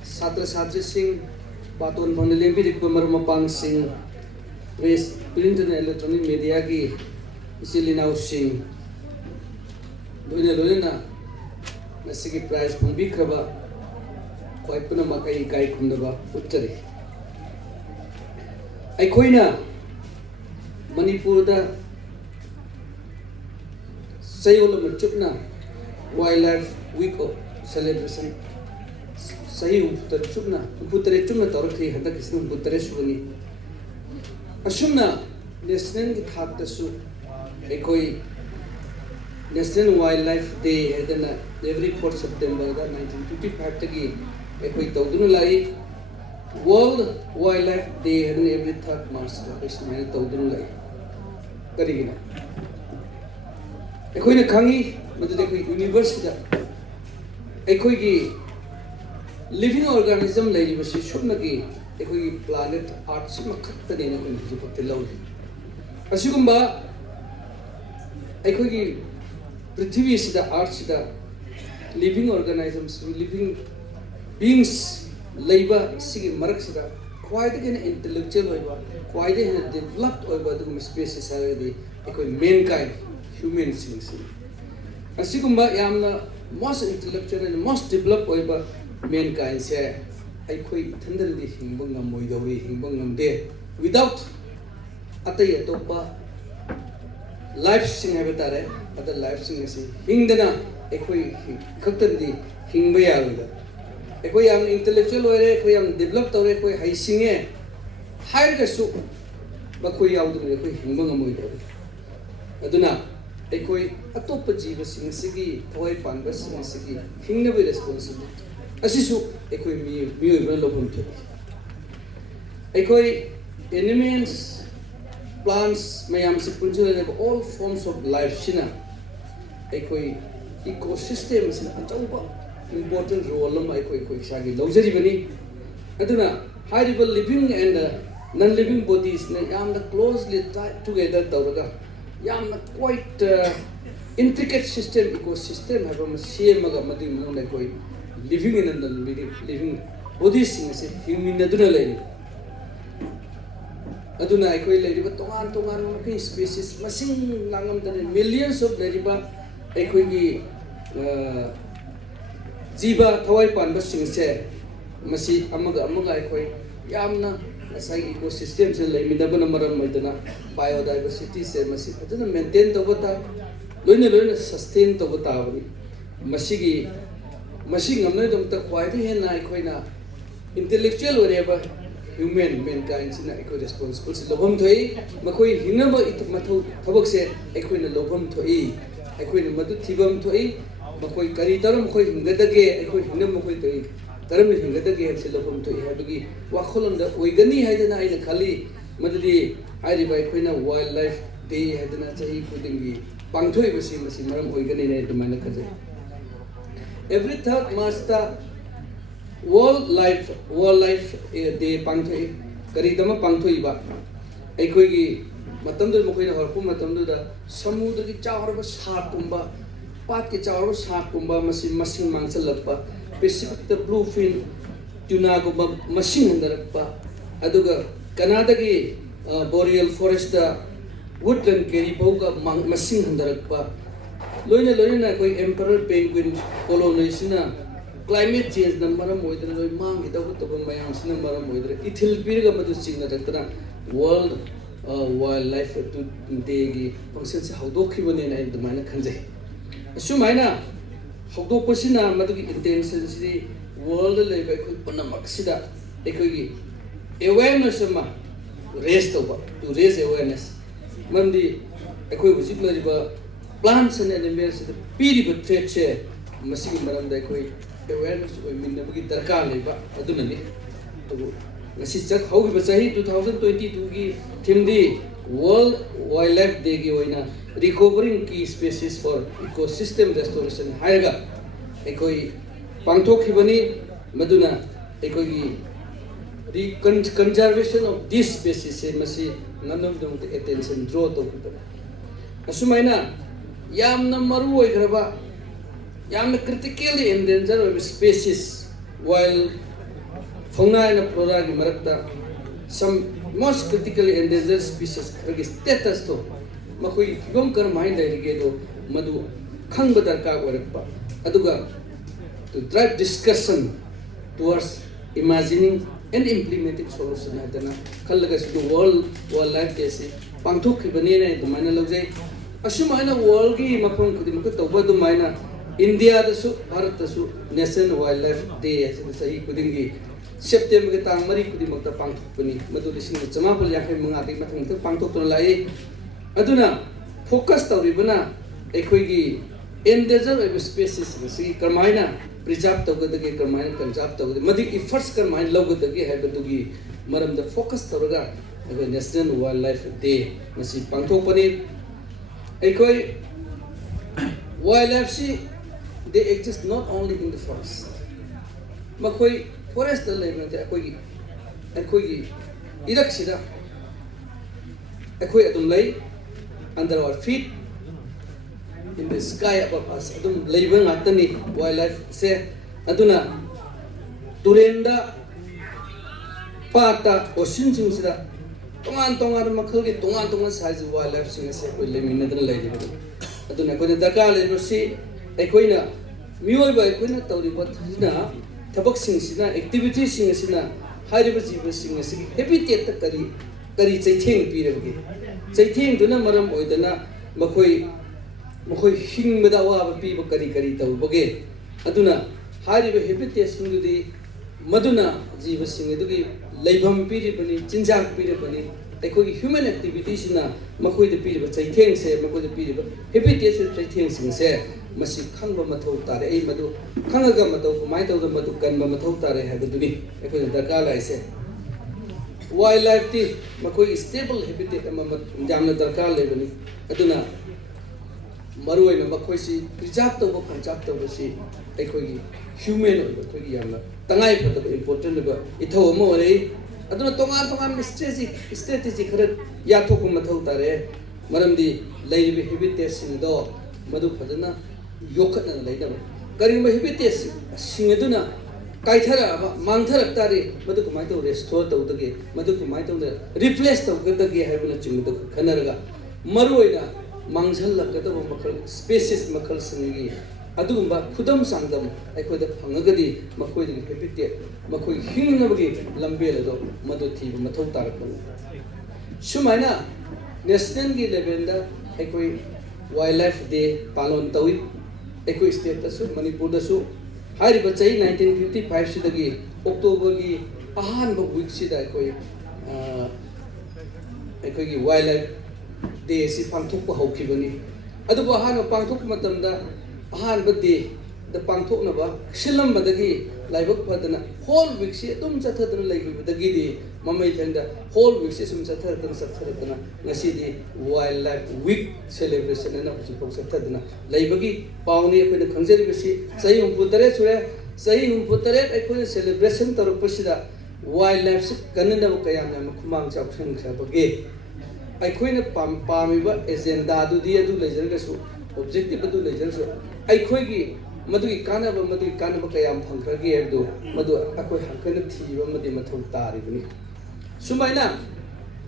Satra Satri Singh Baton Banglalembi Dikpamar Mapang Singh Press, print and electronic media ki isilinaw sing lorena nasigi prize pumbi kraba koi puna makai kai kumdaba uttari aikoina Manipur da sayola machupna wildlife week of celebration sayu putar chupna tarakhi handa kisna putare suni Asumna National Thaktasu Ekoi National Wildlife Day Hedana every 4th September 1955 Tagi Ekoi Taudunulai World Wildlife Day Hedana every 3rd March Ismail Taudunulai Karigina Ekoi Kangi Madakoi University Ekoi gi living organism Lady Bashi Shumaki Ekoi planet arts makata nena kun hijipote laudi asigumba ekoi gi prithvi sida arts sida living organisms living beings leiba sigi marak sida quite an intellectual oiba quite an developed oiba dum species already ekoi mankind human beings asigumba yamna most intellectual and most developed oiba mankind se aikoi thandaldi hingbangam moidawi hingbangam de without atai atopa life sing habatare other life sing asi hingdana aikoi khaktandi hingba yaruda aikoi am intellectual ore aikoi am develop tore aikoi hai singe hair ga su bakoi yaudu aikoi hingbangam moidawi aduna aikoi atopa jiba sing sigi thoi panba sing sigi hingna be responsibility asisu ekoi mi lobum the ekoi animals plants mayam se punjula all forms of life sina ekoi ecosystem sina atauba important role ma ekoi sagi lojari bani aduna high level living and non living bodies na yamna closely tied together tawraga yamna quite intricate system ecosystem have a semaga mading na ekoi living in the living bodies se human aduna lai aduna ekoi lai tongan ki species masing langam tane millions of lai ekoi gi jiba thawai pan ba sing se masi amaga akhoi yamna asai ecosystem se lai midabana maram maidana biodiversity se masi adana maintain to bata loina sustain to bata bani masigi masing amna dum ta khwai de hen na akhoi na intellectual whatever human mankind sina akhoi responsible se lobham thoi makhoi hinaba mathau thabak se akhoi na lobham thoi akhoi na madu thibam thoi makhoi kari taram khoi hingadage akhoi hinam makhoi thoi taram hingadage se lobham thoi habagi wakholon da oigani haidana aina khali madudi airi bai akhoi na wildlife day haidana chahi kudingi pangthoi basi masi maram oigani ne dumana khaje every third March ta wildlife day pangthoi kari dama pangthoi ba akhoi gi matam du makhoi na harpu matam du da samudra gi chawrba shark kumba pat ki chawrba shark kumba masing mangsalakpa Pacific the bluefin tuna kumba masing handarakpa aduga Canada gi boreal forest da woodland keri pauga masing handarakpa loina na koi emperor penguin colonization na climate change na maram moidra loi mang hita ko toba mayam sina maram moidra ithil pirga madu chingna rakna world wildlife day gi function se hawdokhi bane na indumana khanjai asumaina hawdokpasina madu gi intention si world level ko panamak sida ekoi gi awareness ma raise to to raise awareness mandi ekoi hujik lariba plants and animals the piriba threat che masigi maram da ekoi awareness oi minna gi darkar leba aduna ni to ngasi chak haugi ba chahi 2022 gi theme di world wildlife day gi oina recovering key species for ecosystem restoration haiga ekoi pangthokhi bani maduna ekoi gi conservation of this species se masi nanam dum attention draw to asumaina yamna maru oi graba yamna critically endangered species while fauna and flora gi marakta some most critically endangered species gi status to makoi figom kar mind dairige do madu khangba darka orakpa aduga to drive discussion towards imagining and implementing solution hadana khallaga su world wildlife day se pangthok khibani ne dumana logjai asumana world gi mafam khudi mak tawba dumaina India da su Bharat da su national wildlife day ase sahi kudingi September ke tang mari kudi mak ta pangthok pani madu lising chamapal yakhai manga de mathang ta pangthok ton lai aduna focus tawribana ekhoi gi endangered species si karmaina preserve tawgadage karmaina conserve tawgadage madi efforts karmaina lawgadage haibadugi maram da focus tawraga national wildlife day masi pangthok pani ekhoi wildlife si they exist not only in the forest makoi forest da lai mate ekhoi gi irak sida ekhoi adum lai under our feet in the sky above us adum leiba ngatani wildlife se aduna turenda pata ocean sing sida tongan makhal gi tongan size wildlife sing se koi leminadra leiba aduna koi daka leiba si ekoina miyoiba ekoina tawriba thina thabak sing sina activity sing sina hariba jiba sing si habitat ta kari chaitheng pirabge chaitheng duna maram oidana makhoi hingbada wa piba kari tawbage aduna hariba habitat sing dudi maduna jiba sing dugi leibham piribani chinjak piribani ekhoi human activity sina makhoi de piriba chaitheng se makhoi de piriba habitat se chaitheng sing se masi khangba mathau tare ei madu khangaga mathau kumai tawda madu kanba mathau tare habaduni ekhoi darka laise wildlife ti makoi stable habitat ama jamna darka lebani aduna maruina makoi si preserve tawba conserve tawba si ekhoi human ekhoi yamna tangai phata important ba ithau ma ore aduna tongan strategy khara yathok mathau tare maramdi leibi habitat sing do madu phadana yokatna leidaba karima habitat sing aduna kaithara mangthara tare madu kumai to restore tawdage madu kumai to replace tawdage haibuna chingdu khanaraga maruina mangshal lakata makhal species makhal singi ꯑꯗꯨꯒꯨꯝꯕ ꯈꯨꯗꯝ ꯆꯥꯡꯗꯝ ꯑꯩꯈꯣꯏꯗ ꯐꯪꯉꯒꯗꯤ ꯃꯈꯣꯏꯗꯒꯤ habitat ꯃꯈꯣꯏ ꯍꯤꯡꯅꯕꯒꯤ ꯂꯝꯕꯦꯜ ꯑꯗꯣ ꯃꯗꯨ ꯊꯤꯕ ꯃꯊꯧ ꯇꯥꯔꯛꯄꯅꯤ ꯁꯨꯃꯥꯏꯅ ꯅꯦꯁꯅꯦꯜꯒꯤ ꯂꯦꯚꯦꯜꯗ ꯑꯩꯈꯣꯏ ꯋꯥꯏꯜ ꯂꯥꯏꯐ ꯗꯦ ꯄꯥꯂꯣꯟ ꯇꯧꯏ ꯑꯩꯈꯣꯏ ꯁ꯭ꯇꯦꯠꯇꯁꯨ ꯃꯅꯤꯄꯨꯔꯗꯁꯨ ꯍꯥꯏꯔꯤꯕ ꯆꯍꯤ 1955 ꯁꯤꯗꯒꯤ ꯑꯣꯛꯇꯣꯕꯔꯒꯤ ꯑꯍꯥꯟꯕ ꯋꯤꯛꯁꯤꯗ ꯑꯩꯈꯣꯏꯒꯤ ꯋꯥꯏꯜ ꯂꯥꯏꯐ ꯗꯦ ꯑꯁꯤ ꯄꯥꯡꯊꯣꯛꯄ ꯍꯧꯈꯤꯕꯅꯤ ꯑꯗꯨꯕꯨ ꯑꯍꯥꯟꯕ ꯄꯥꯡꯊꯣꯛꯄ ꯃꯇꯝꯗ ꯑꯍꯥꯟꯕ ꯗꯦꯗ ꯄꯥꯡꯊꯣꯛꯅꯕ ꯁꯤꯜꯂꯝꯕꯗꯒꯤ ꯂꯥꯏꯕꯛ ꯐꯗꯅ ꯍꯣꯜ ꯋꯤꯛꯁꯤ ꯑꯗꯨꯝ ꯆꯠꯊꯗꯨꯅ ꯂꯩꯈꯤꯕꯗꯒꯤꯗꯤ ꯃꯃꯩꯊꯪꯗ ꯍꯣꯜ ꯋꯤꯛꯁꯤ ꯁꯨꯝ ꯆꯠꯊꯔꯛꯇꯅ ꯉꯁꯤꯗꯤ ꯋꯥꯏꯜ ꯂꯥꯏꯐ ꯋꯤꯛ ꯁꯦꯂꯦꯕ꯭ꯔꯦꯁꯟ ꯑꯅ ꯍꯧꯖꯤꯛꯐꯥꯎ ꯆꯠꯊꯗꯨꯅ ꯂꯩꯕꯒꯤ ꯄꯥꯎꯅꯤ ꯑꯩꯈꯣꯏꯅ ꯈꯪꯖꯔꯤꯕꯁꯤ ꯆꯍꯤ 63 ꯁꯨꯔꯦ ꯆꯍꯤ 63 ꯑꯩꯈꯣꯏꯅ ꯁꯦꯂꯦꯕ꯭ꯔꯦꯁꯟ ꯇꯧꯔꯛꯄꯁꯤꯗ ꯋꯥꯏꯜ ꯂꯥꯏꯐꯁꯤ ꯀꯟꯅꯅꯕ ꯀꯌꯥꯝ ꯌꯥꯝꯅ ꯈꯨꯃꯥꯡ ꯆꯥꯎꯁꯤꯟꯈ꯭ꯔꯕꯒꯦ ꯑꯩꯈꯣꯏꯅ ꯄꯥꯝꯃꯤꯕ ꯑꯦꯖꯦꯟꯗꯥꯗꯨꯗꯤ ꯑꯗꯨ ꯂꯩꯖꯔꯒꯁꯨ ꯑꯣꯕꯖꯦꯛꯇꯤቭ ꯑꯗꯨ ꯂꯩꯖꯔꯒꯁꯨ ꯑꯩꯈꯣꯏꯒꯤ ꯃꯗꯨꯒꯤ ꯀꯥꯟꯅꯕ ꯀꯌꯥꯝ ꯐꯪꯈ꯭ꯔꯒꯦ ꯍꯥꯏꯕꯗꯨ ꯃꯗꯨ ꯑꯩꯈꯣꯏ ꯍꯛꯀꯟꯅ ꯊꯤꯕ ꯑꯃꯗꯤ ꯃꯊꯧ ꯇꯥꯔꯤꯕꯅꯤ ꯁꯨꯃꯥꯏꯅ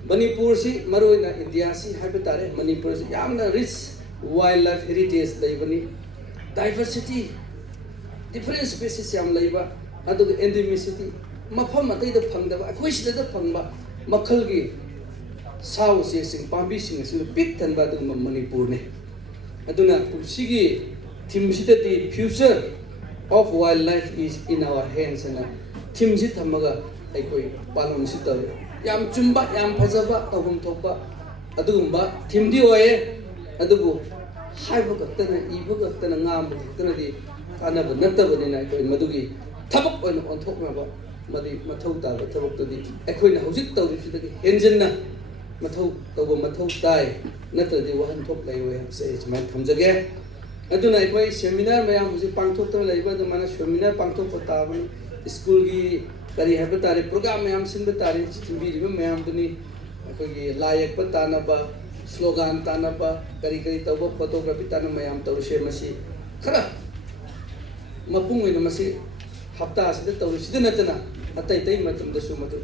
ꯃꯅꯤꯄꯨꯔꯁꯤ ꯃꯔꯨꯑꯣꯏꯅ ꯏꯟꯗꯤꯌꯥꯁꯤ ꯍꯥꯏꯕ ꯇꯥꯔꯦ ꯃꯅꯤꯄꯨꯔꯁꯤ ꯌꯥꯝꯅ ꯔꯤꯆ ꯋꯥꯏꯜ ꯂꯥꯏꯐ ꯍꯦꯔꯤꯇꯦꯖ ꯂꯩꯕꯅꯤ ꯗꯥꯏꯚꯔꯁꯤꯇꯤ ꯗꯤꯐꯔꯦꯟ ꯁ꯭ꯄꯦꯁꯤꯁ ꯌꯥꯝ ꯂꯩꯕ ꯑꯗꯨꯒ ꯑꯦꯟꯗꯦꯃꯤꯁꯤꯇꯤ ꯃꯐꯝ ꯑꯇꯩꯗ ꯐꯪꯗꯕ ꯑꯩꯈꯣꯏ ꯁꯤꯗ ꯐꯪꯕ ꯃꯈꯜꯒꯤ ꯁꯥ ꯎꯆꯦꯛꯁꯤꯡ ꯄꯥꯝꯕꯤꯁꯤꯡ ꯑꯁꯤꯅ ꯄꯤꯛ ꯊꯟꯕ ꯑꯗꯨꯒꯨꯝꯕ ꯃꯅꯤꯄꯨꯔꯅꯤ ꯑꯗꯨꯅ ꯀꯨꯝꯁꯤꯒꯤ ꯊꯤꯝꯁꯤꯗꯗꯤ ꯐ꯭ꯌꯨꯆꯔ ꯑꯣꯐ ꯋꯥꯏꯜ ꯂꯥꯏꯐ ꯏꯁ ꯏꯟ ꯑꯋꯥꯔ ꯍꯦꯟꯁ ꯑꯅ ꯊꯤꯝꯁꯤ ꯊꯝꯃꯒ ꯑꯩꯈꯣই ꯄꯥꯂꯣꯟꯁꯤ ꯇꯧꯏ ꯌꯥꯝ ꯆꯨꯝꯕ ꯌꯥꯝ ꯐꯖꯕ ꯇꯧꯐꯝ ꯊꯣꯛꯄ ꯑꯗꯨꯒꯨꯝꯕ ꯊꯤꯝꯗꯤ ꯑꯣꯏꯌꯦ ꯑꯗꯨꯕꯨ ꯍꯥꯏꯕ ꯈꯛꯇꯅ ꯏꯕ ꯈꯛꯇꯅ ꯉꯥꯡꯕ ꯈꯛꯇꯅꯗꯤ ꯀꯥꯟꯅꯕ ꯅꯠꯇꯕꯅꯤꯅ ꯑꯩꯈꯣꯏ ꯃꯗꯨꯒꯤ ꯊꯕꯛ ꯑꯣꯏꯅ ꯑꯣꯟꯊꯣꯛꯅꯕ ꯃꯗꯨ ꯃꯊꯧ ꯇꯥꯕ ꯊꯕꯛꯇꯨꯗꯤ ꯑꯩꯈꯣꯏꯅ ꯍꯧꯖꯤꯛ ꯇꯧꯔꯤꯕꯁꯤꯗꯒꯤ ꯍꯦꯟꯖꯤꯟꯅ ꯃꯊꯧ ꯇꯧꯕ ꯃꯊꯧ ꯇꯥꯏ ꯅꯠꯇ꯭ꯔꯗꯤ ꯋꯥꯍꯟꯊꯣꯛ ꯂꯩꯔꯣꯏ ꯍꯥꯏꯕꯁꯦ ꯑꯩ ꯁꯨꯃꯥꯏꯅ ꯊꯝꯖꯒꯦ ꯑꯗꯨꯅ ꯑꯩꯈꯣꯏ ꯁꯦꯃꯤꯅꯥꯔ ꯃꯌꯥꯝ ꯍꯧꯖꯤꯛ ꯄꯥꯡꯊꯣꯛꯇꯨꯅ ꯂꯩꯕ ꯑꯗꯨꯃꯥꯏꯅ ꯁꯦꯃꯤꯅꯥꯔ ꯄꯥꯡꯊꯣꯛꯄ ꯇꯥꯕꯅꯤ ꯁ꯭ꯀꯨꯜꯒꯤ ꯀꯔꯤ ꯍꯥꯏꯕ ꯇꯥꯔꯦ ꯄ꯭ꯔꯣꯒ꯭ꯔꯥꯝ ꯃꯌꯥꯝ ꯁꯤꯟꯕ ꯇꯥꯔꯦ ꯁꯤꯟꯕꯤꯔꯤꯕ ꯃꯌꯥꯝꯗꯨꯅꯤ ꯑꯩꯈꯣꯏꯒꯤ ꯂꯥꯏ ꯌꯦꯛꯄ ꯇꯥꯟꯅꯕ ꯁ꯭ꯂꯣꯒꯥꯟ ꯇꯥꯟꯅꯕ ꯀꯔꯤ ꯇꯧꯕ ꯐꯣꯇꯣꯒ꯭ꯔꯥꯐꯤ ꯇꯥꯟꯅꯕ ꯃꯌꯥꯝ ꯇꯧꯔꯤꯁꯦ ꯃꯁꯤ ꯈꯔ ꯃꯄꯨꯡ ꯑꯣꯏꯅ ꯃꯁꯤ ꯍꯞꯇꯥ ꯑꯁꯤꯗ ꯇꯧꯔꯤꯁꯤꯗ ꯅꯠꯇꯅ ꯑꯇꯩ ꯃꯇꯝꯗꯁꯨ ꯃꯗꯨ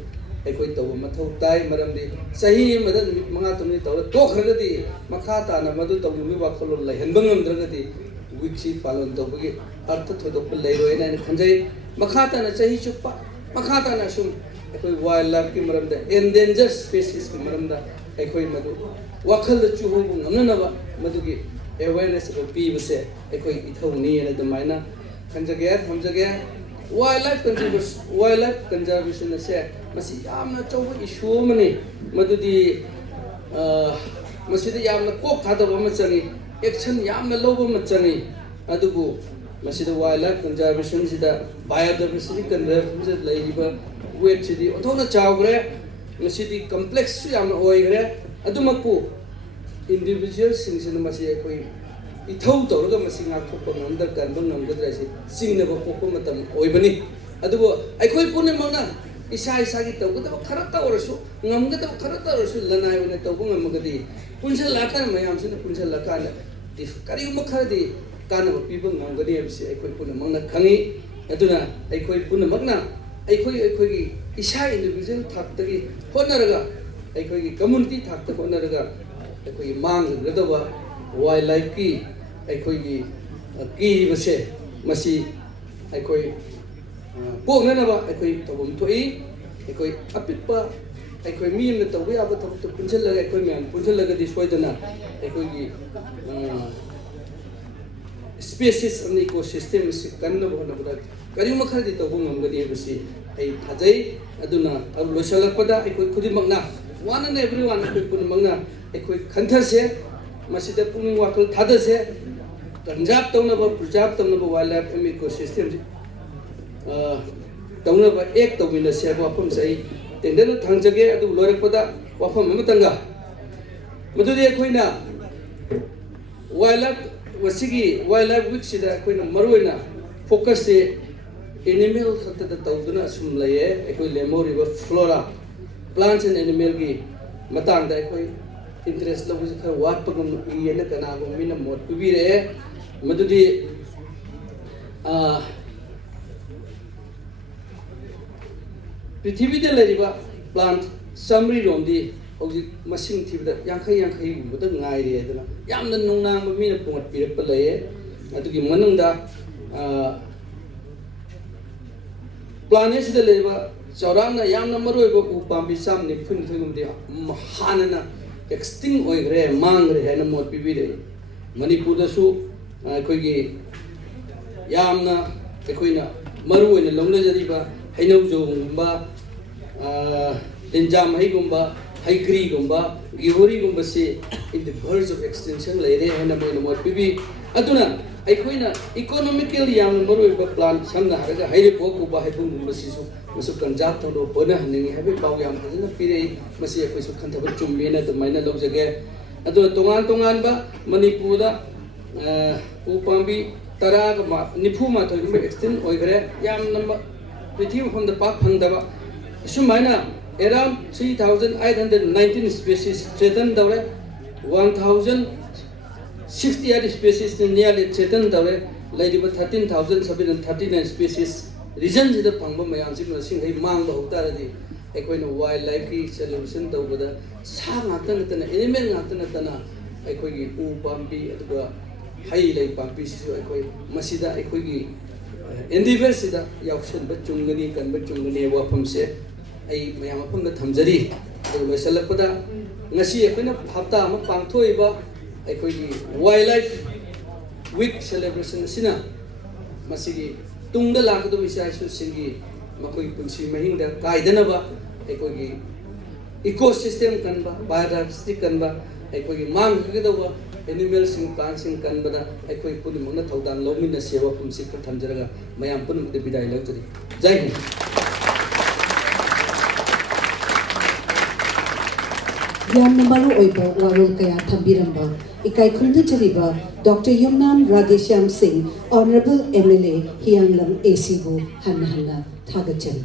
ꯑꯩꯈꯣꯏ ꯇꯧꯕ ꯃꯊꯧ ꯇꯥꯏ ꯃꯔꯝꯗꯤ ꯆꯍꯤ ꯑꯃꯗ ꯅꯨꯃꯤꯠ 5 ꯇꯧꯔ ꯇꯣꯛꯈ꯭ꯔꯒꯗꯤ ꯃꯈꯥ ꯇꯥꯅ ꯃꯗꯨ ꯇꯧꯅꯤꯡꯕꯒꯤ ꯋꯥꯈꯜꯂꯣꯟ ꯂꯩꯍꯟꯕ ꯉꯝꯗ꯭ꯔꯒꯗꯤ ꯋꯤꯛꯁꯤ ꯄꯥꯂꯣꯟ ꯇꯧꯕꯒꯤ ꯑꯔꯊ ꯊꯣꯏꯗꯣꯛꯄ ꯂꯩꯔꯣꯏꯅ ꯑꯩꯅ ꯈꯟꯖꯩ ꯃꯈꯥ ꯇꯥꯅ ꯆꯍꯤ ꯆꯨꯞꯄ ꯃꯈꯥ ꯇꯥꯅ ꯁꯨꯝ ꯑꯩꯈꯣꯏ ꯋꯥꯏꯜ ꯂꯥꯏꯐꯀꯤ ꯃꯔꯝꯗ ꯑꯦꯟꯗꯦꯟꯖꯔ ꯁ꯭ꯄꯦꯁꯤꯁꯀꯤ ꯃꯔꯝꯗ ꯑꯩꯈꯣꯏ ꯃꯗꯨ ꯋꯥꯈꯜꯗ ꯆꯨꯍꯧꯕ ꯉꯝꯅꯅꯕ ꯃꯗꯨꯒꯤ ꯑꯦꯋꯦꯌꯔꯅꯦꯁ ꯑꯗꯨ ꯄꯤꯕꯁꯦ ꯑꯩꯈꯣꯏ ꯏꯊꯧꯅꯤꯅ ꯑꯗꯨꯃꯥꯏꯅ ꯈꯟꯖꯒꯦ ꯊꯝꯖꯒꯦ ꯋꯥꯏꯜ ꯂꯥꯏꯐ ꯀꯟꯖꯔꯕꯦꯁꯟ ꯑꯁꯦ ꯃꯁꯤ ꯌꯥꯝꯅ ꯑꯆꯧꯕ ꯏꯁꯨ ꯑꯃꯅꯤ ꯃꯗꯨꯗꯤ ꯃꯁꯤꯗ ꯌꯥꯝꯅ ꯀꯣꯛ ꯊꯥꯗꯕ ꯑꯃ ꯆꯪꯏ ꯑꯦꯛꯁꯟ ꯌꯥꯝꯅ ꯂꯧꯕ ꯑꯃ ꯆꯪꯏ ꯑꯗꯨꯕꯨ ꯃꯁꯤꯗ ꯋꯥꯏꯜ ꯂꯥꯏꯐ ꯀꯟꯖꯔꯕꯦꯁꯟꯁꯤꯗ ꯕꯥꯏꯑꯣꯗꯥꯏꯕꯔꯁꯤꯇꯤ ꯀꯟꯖꯔꯕꯦꯁꯟꯁꯤꯗ ꯂꯩꯔꯤꯕ ꯋꯦꯠꯁꯤꯗꯤ ꯑꯣꯟꯊꯣꯛꯅ ꯆꯥꯎꯈ꯭ꯔꯦ ꯃꯁꯤꯗꯤ ꯀꯝꯄ꯭ꯂꯦꯛꯁꯁꯨ ꯌꯥꯝꯅ ꯑꯣꯏꯈ꯭ꯔꯦ ꯑꯗꯨꯃꯛꯄꯨ ꯏꯟꯗꯤꯕꯤꯖꯨꯋꯦꯜꯁꯤꯡꯁꯤꯅ ꯃꯁꯤ ꯑꯩꯈꯣꯏ ꯏꯊꯧ ꯇꯧꯔꯒ ꯃꯁꯤ ꯉꯥꯛꯊꯣꯛꯄ ꯉꯝꯗ ꯀꯟꯕ ꯉꯝꯒꯗ꯭ꯔꯥ ꯍꯥꯏꯁꯤ ꯆꯤꯡꯅꯕ ꯄꯣꯛꯄ ꯃꯇꯝ ꯑꯣꯏꯕꯅꯤ ꯑꯗꯨꯕꯨ ꯑꯩꯈꯣꯏ ꯄꯨꯝꯅꯃꯛꯅ ꯏꯁꯥꯒꯤ ꯇꯧꯒꯗꯕ ꯈꯔ ꯇꯧꯔꯁꯨ ꯉꯝꯒꯗꯕ ꯈꯔ ꯇꯧꯔꯁꯨ ꯂꯅꯥꯏ ꯑꯣꯏꯅ ꯇꯧꯕ ꯉꯝꯃꯒꯗꯤ ꯄꯨꯟꯁꯤꯜꯂꯛꯑꯀꯥꯟꯗ ꯃꯌꯥꯝꯁꯤꯅ ꯄꯨꯟꯁꯤꯜꯂꯛꯑꯀꯥꯟꯗ ꯀꯔꯤꯒꯨꯝꯕ ꯈꯔꯗꯤ ꯀꯥꯟꯅꯕ ꯄꯤꯕ ꯉꯝꯒꯅꯤ ꯍꯥꯏꯕꯁꯤ ꯑꯩꯈꯣই ꯄꯨꯝꯅꯃꯛꯅ ꯈꯪꯏ ꯑꯗꯨꯅ ꯑꯩꯈꯣꯏ ꯄꯨꯝꯅꯃꯛꯅ ꯑꯩꯈꯣꯏꯒꯤ ꯏꯁꯥ ꯏꯟꯗꯤꯕꯤꯖꯨꯋꯦꯜ ꯊꯥꯛꯇꯒꯤ ꯍꯣꯠꯅꯔꯒ ꯑꯩꯈꯣꯏꯒꯤ ꯀꯝꯃꯨꯅꯤꯇꯤ ꯊꯥꯛꯇ ꯍꯣꯠꯅꯔꯒ ꯑꯩꯈꯣꯏꯒꯤ ꯃꯥꯡꯒꯗꯕ ꯋꯥꯏꯜ ꯂꯥꯏꯐꯀꯤ ꯑꯩꯈꯣꯏꯒꯤ ꯀꯤꯔꯤꯕꯁꯦ ꯃꯁꯤ ꯑꯩꯈꯣꯏ ꯀꯣꯛꯅꯅꯕ ꯑꯩꯈꯣꯏ ꯇꯧꯐꯝ ꯊꯣꯛꯏ ꯑꯩꯈꯣꯏ ꯑꯄꯤꯛꯄ ꯑꯩꯈꯣꯏ ꯃꯤ ꯑꯃꯅ ꯇꯧꯕ ꯌꯥꯕ ꯊꯕꯛꯇꯣ ꯄꯨꯟꯁꯤꯜꯂꯒ ꯑꯩꯈꯣꯏ ꯃꯌꯥꯝ ꯄꯨꯟꯁꯤꯜꯂꯒꯗꯤ ꯁꯣꯏꯗꯅ ꯑꯩꯈꯣꯏꯒꯤ ꯁ꯭ꯄꯦꯁꯤꯁ ꯑꯃ ꯏꯀꯣꯁꯤꯁꯇꯦꯝ ꯑꯁꯤ ꯀꯟꯅꯕ ꯍꯣꯠꯅꯕꯗ ꯀꯔꯤꯒꯨꯝꯕ ꯈꯔꯗꯤ ꯇꯧꯕ ꯉꯝꯒꯅꯤ ꯍꯥꯏꯕꯁꯤ ꯑꯩ ꯊꯥꯖꯩ ꯑꯗꯨꯅ ꯂꯣꯏꯁꯤꯜꯂꯛꯄꯗ ꯑꯩꯈꯣꯏ ꯈꯨꯗꯤꯡꯃꯛꯅ ꯋꯥꯟ ꯑꯦꯟ ꯑꯦꯚ꯭ꯔꯤ ꯋꯥꯟ ꯑꯩꯈꯣꯏ ꯄꯨꯝꯅꯃꯛꯅ ꯑꯩꯈꯣꯏ ꯈꯟꯊꯁꯦ ꯃꯁꯤꯗ ꯄꯨꯛꯅꯤꯡ ꯋꯥꯈꯜ ꯊꯥꯗꯁꯦ ꯀꯟꯖꯥꯔꯕ ꯇꯧꯅꯕ ꯄ꯭ꯔꯤꯖꯥꯔꯕ ꯇꯧꯅꯕ ꯋꯥꯏꯜ ꯂꯥꯏꯐ ꯑꯦꯟ ꯏꯀꯣꯁꯤꯁꯇꯦꯝꯁꯤ ꯇꯧꯅꯕ ꯑꯦꯛ ꯇꯧꯃꯤꯟꯅꯁꯦ ꯍꯥꯏꯕ ꯋꯥꯐꯝꯁꯦ ꯑꯩ ꯇꯦꯟꯗꯅ ꯊꯝꯖꯒꯦ ꯑꯗꯨꯕꯨ ꯂꯣꯏꯔꯛꯄꯗ ꯋꯥꯐꯝ ꯑꯃꯇꯪꯒ ꯃꯗꯨꯗꯤ ꯑꯩꯈꯣꯏꯅ ꯋꯥꯏꯜ ꯂꯥꯏꯐ ꯋꯤꯛꯁꯤꯗ ꯑꯩꯈꯣꯏꯅ ꯃꯔꯨꯑꯣꯏꯅ ꯐꯣꯀꯁꯁꯦ ꯑꯦꯅꯤꯃꯦꯜ ꯈꯛꯇꯗ ꯇꯧꯗꯨꯅ ꯑꯁꯨꯝ ꯂꯩꯌꯦ ꯑꯩꯈꯣꯏ ꯂꯦꯝꯍꯧꯔꯤꯕ ꯐ꯭ꯂꯣꯔꯥ ꯄ꯭ꯂꯥꯟꯠꯁ ꯑꯦꯟ ꯑꯦꯅꯤꯃꯦꯜꯒꯤ ꯃꯇꯥꯡꯗ ꯑꯩꯈꯣꯏ ꯏꯟꯇꯔꯦꯁ ꯂꯧꯕꯁꯤ ꯈꯔ ꯋꯥꯠꯄꯒꯨꯝ ꯎꯏꯌꯦꯅ ꯀꯅꯥꯒꯨꯝꯕ ꯃꯤꯅ ꯃꯣꯠ ꯄꯤꯕꯤꯔꯛꯑꯦ ꯃꯗꯨꯗꯤ ꯄ꯭ꯔꯤꯊꯤꯕꯤꯗ ꯂꯩꯔꯤꯕ ꯄ꯭ꯂꯥꯟꯠ ꯆꯥꯝꯃꯔꯤꯔꯣꯝꯗꯤ ꯍꯧꯖꯤꯛ ꯃꯁꯤꯡ ꯊꯤꯕꯗ 50-50ꯒꯨꯝꯕꯗ ꯉꯥꯏꯔꯦ ꯑꯗꯨꯅ ꯌꯥꯝꯅ ꯅꯨꯡꯅꯥꯡꯕ ꯃꯤꯅ ꯄꯨꯡꯉꯠꯄꯤꯔꯛꯄ ꯂꯩꯌꯦ ꯑꯗꯨꯒꯤ ꯃꯅꯨꯡꯗ planet sida leba chaurangna yamna maroiba u pambi sam ni phun thugumdi hanana extinct oigre mangre haina mot pibire manipur da su aikoigi yamna aikoina maru oina longna jariba hainau jongumba linjam haigumba haigri gumba gihori gumba se in the verge of extinction leire haina moina mot pibi aduna aikoina economically yamna maroiba plan samna haraga haire boku ba haibung gumba sisu masu kanjab thodo bona haningi habe baw yam hajana pire masi akoi su khantaba chumbena to maina lojage adu tongan tongan ba manipur da upambi taraga ma nifu ma to extend oigre yam number prithvi from the park phangdaba sumaina around 3819 species threatened dawre 1068 species nearly threatened dawre ladiba 13739 species region sida phangba mayam sin sing hai mang ba hoktaradi aikoina wildlife ki solution tawbada sa ngakta natana animal ngakta natana aikoigi u pambi aduga hai lai pambi sisu aikoi masida aikoigi endeavor sida yauksan ba chungani kan ba chungani wa phamse ai mayam phangda thamjari adu salakpada ngasi aikoina hafta ama pangthoiba aikoigi wildlife week celebration sina masigi tungda lakadu isaisu singi makoi punsi mahingda kaidanaba aikogi ecosystem kanba biodiversity kanba aikogi mang hagadawa animal sing plant sing kanbada aikoi punimona thaudang lomina sewa pumsi ka thamjaraga mayam punumde bidai lautari jai hind yamna maru oiba warol kaya thambiramba ikai khulna chariba Dr. Yumnam Radheshyam Singh, Honorable MLA Hianglam AC bu hanna hanna thagachari.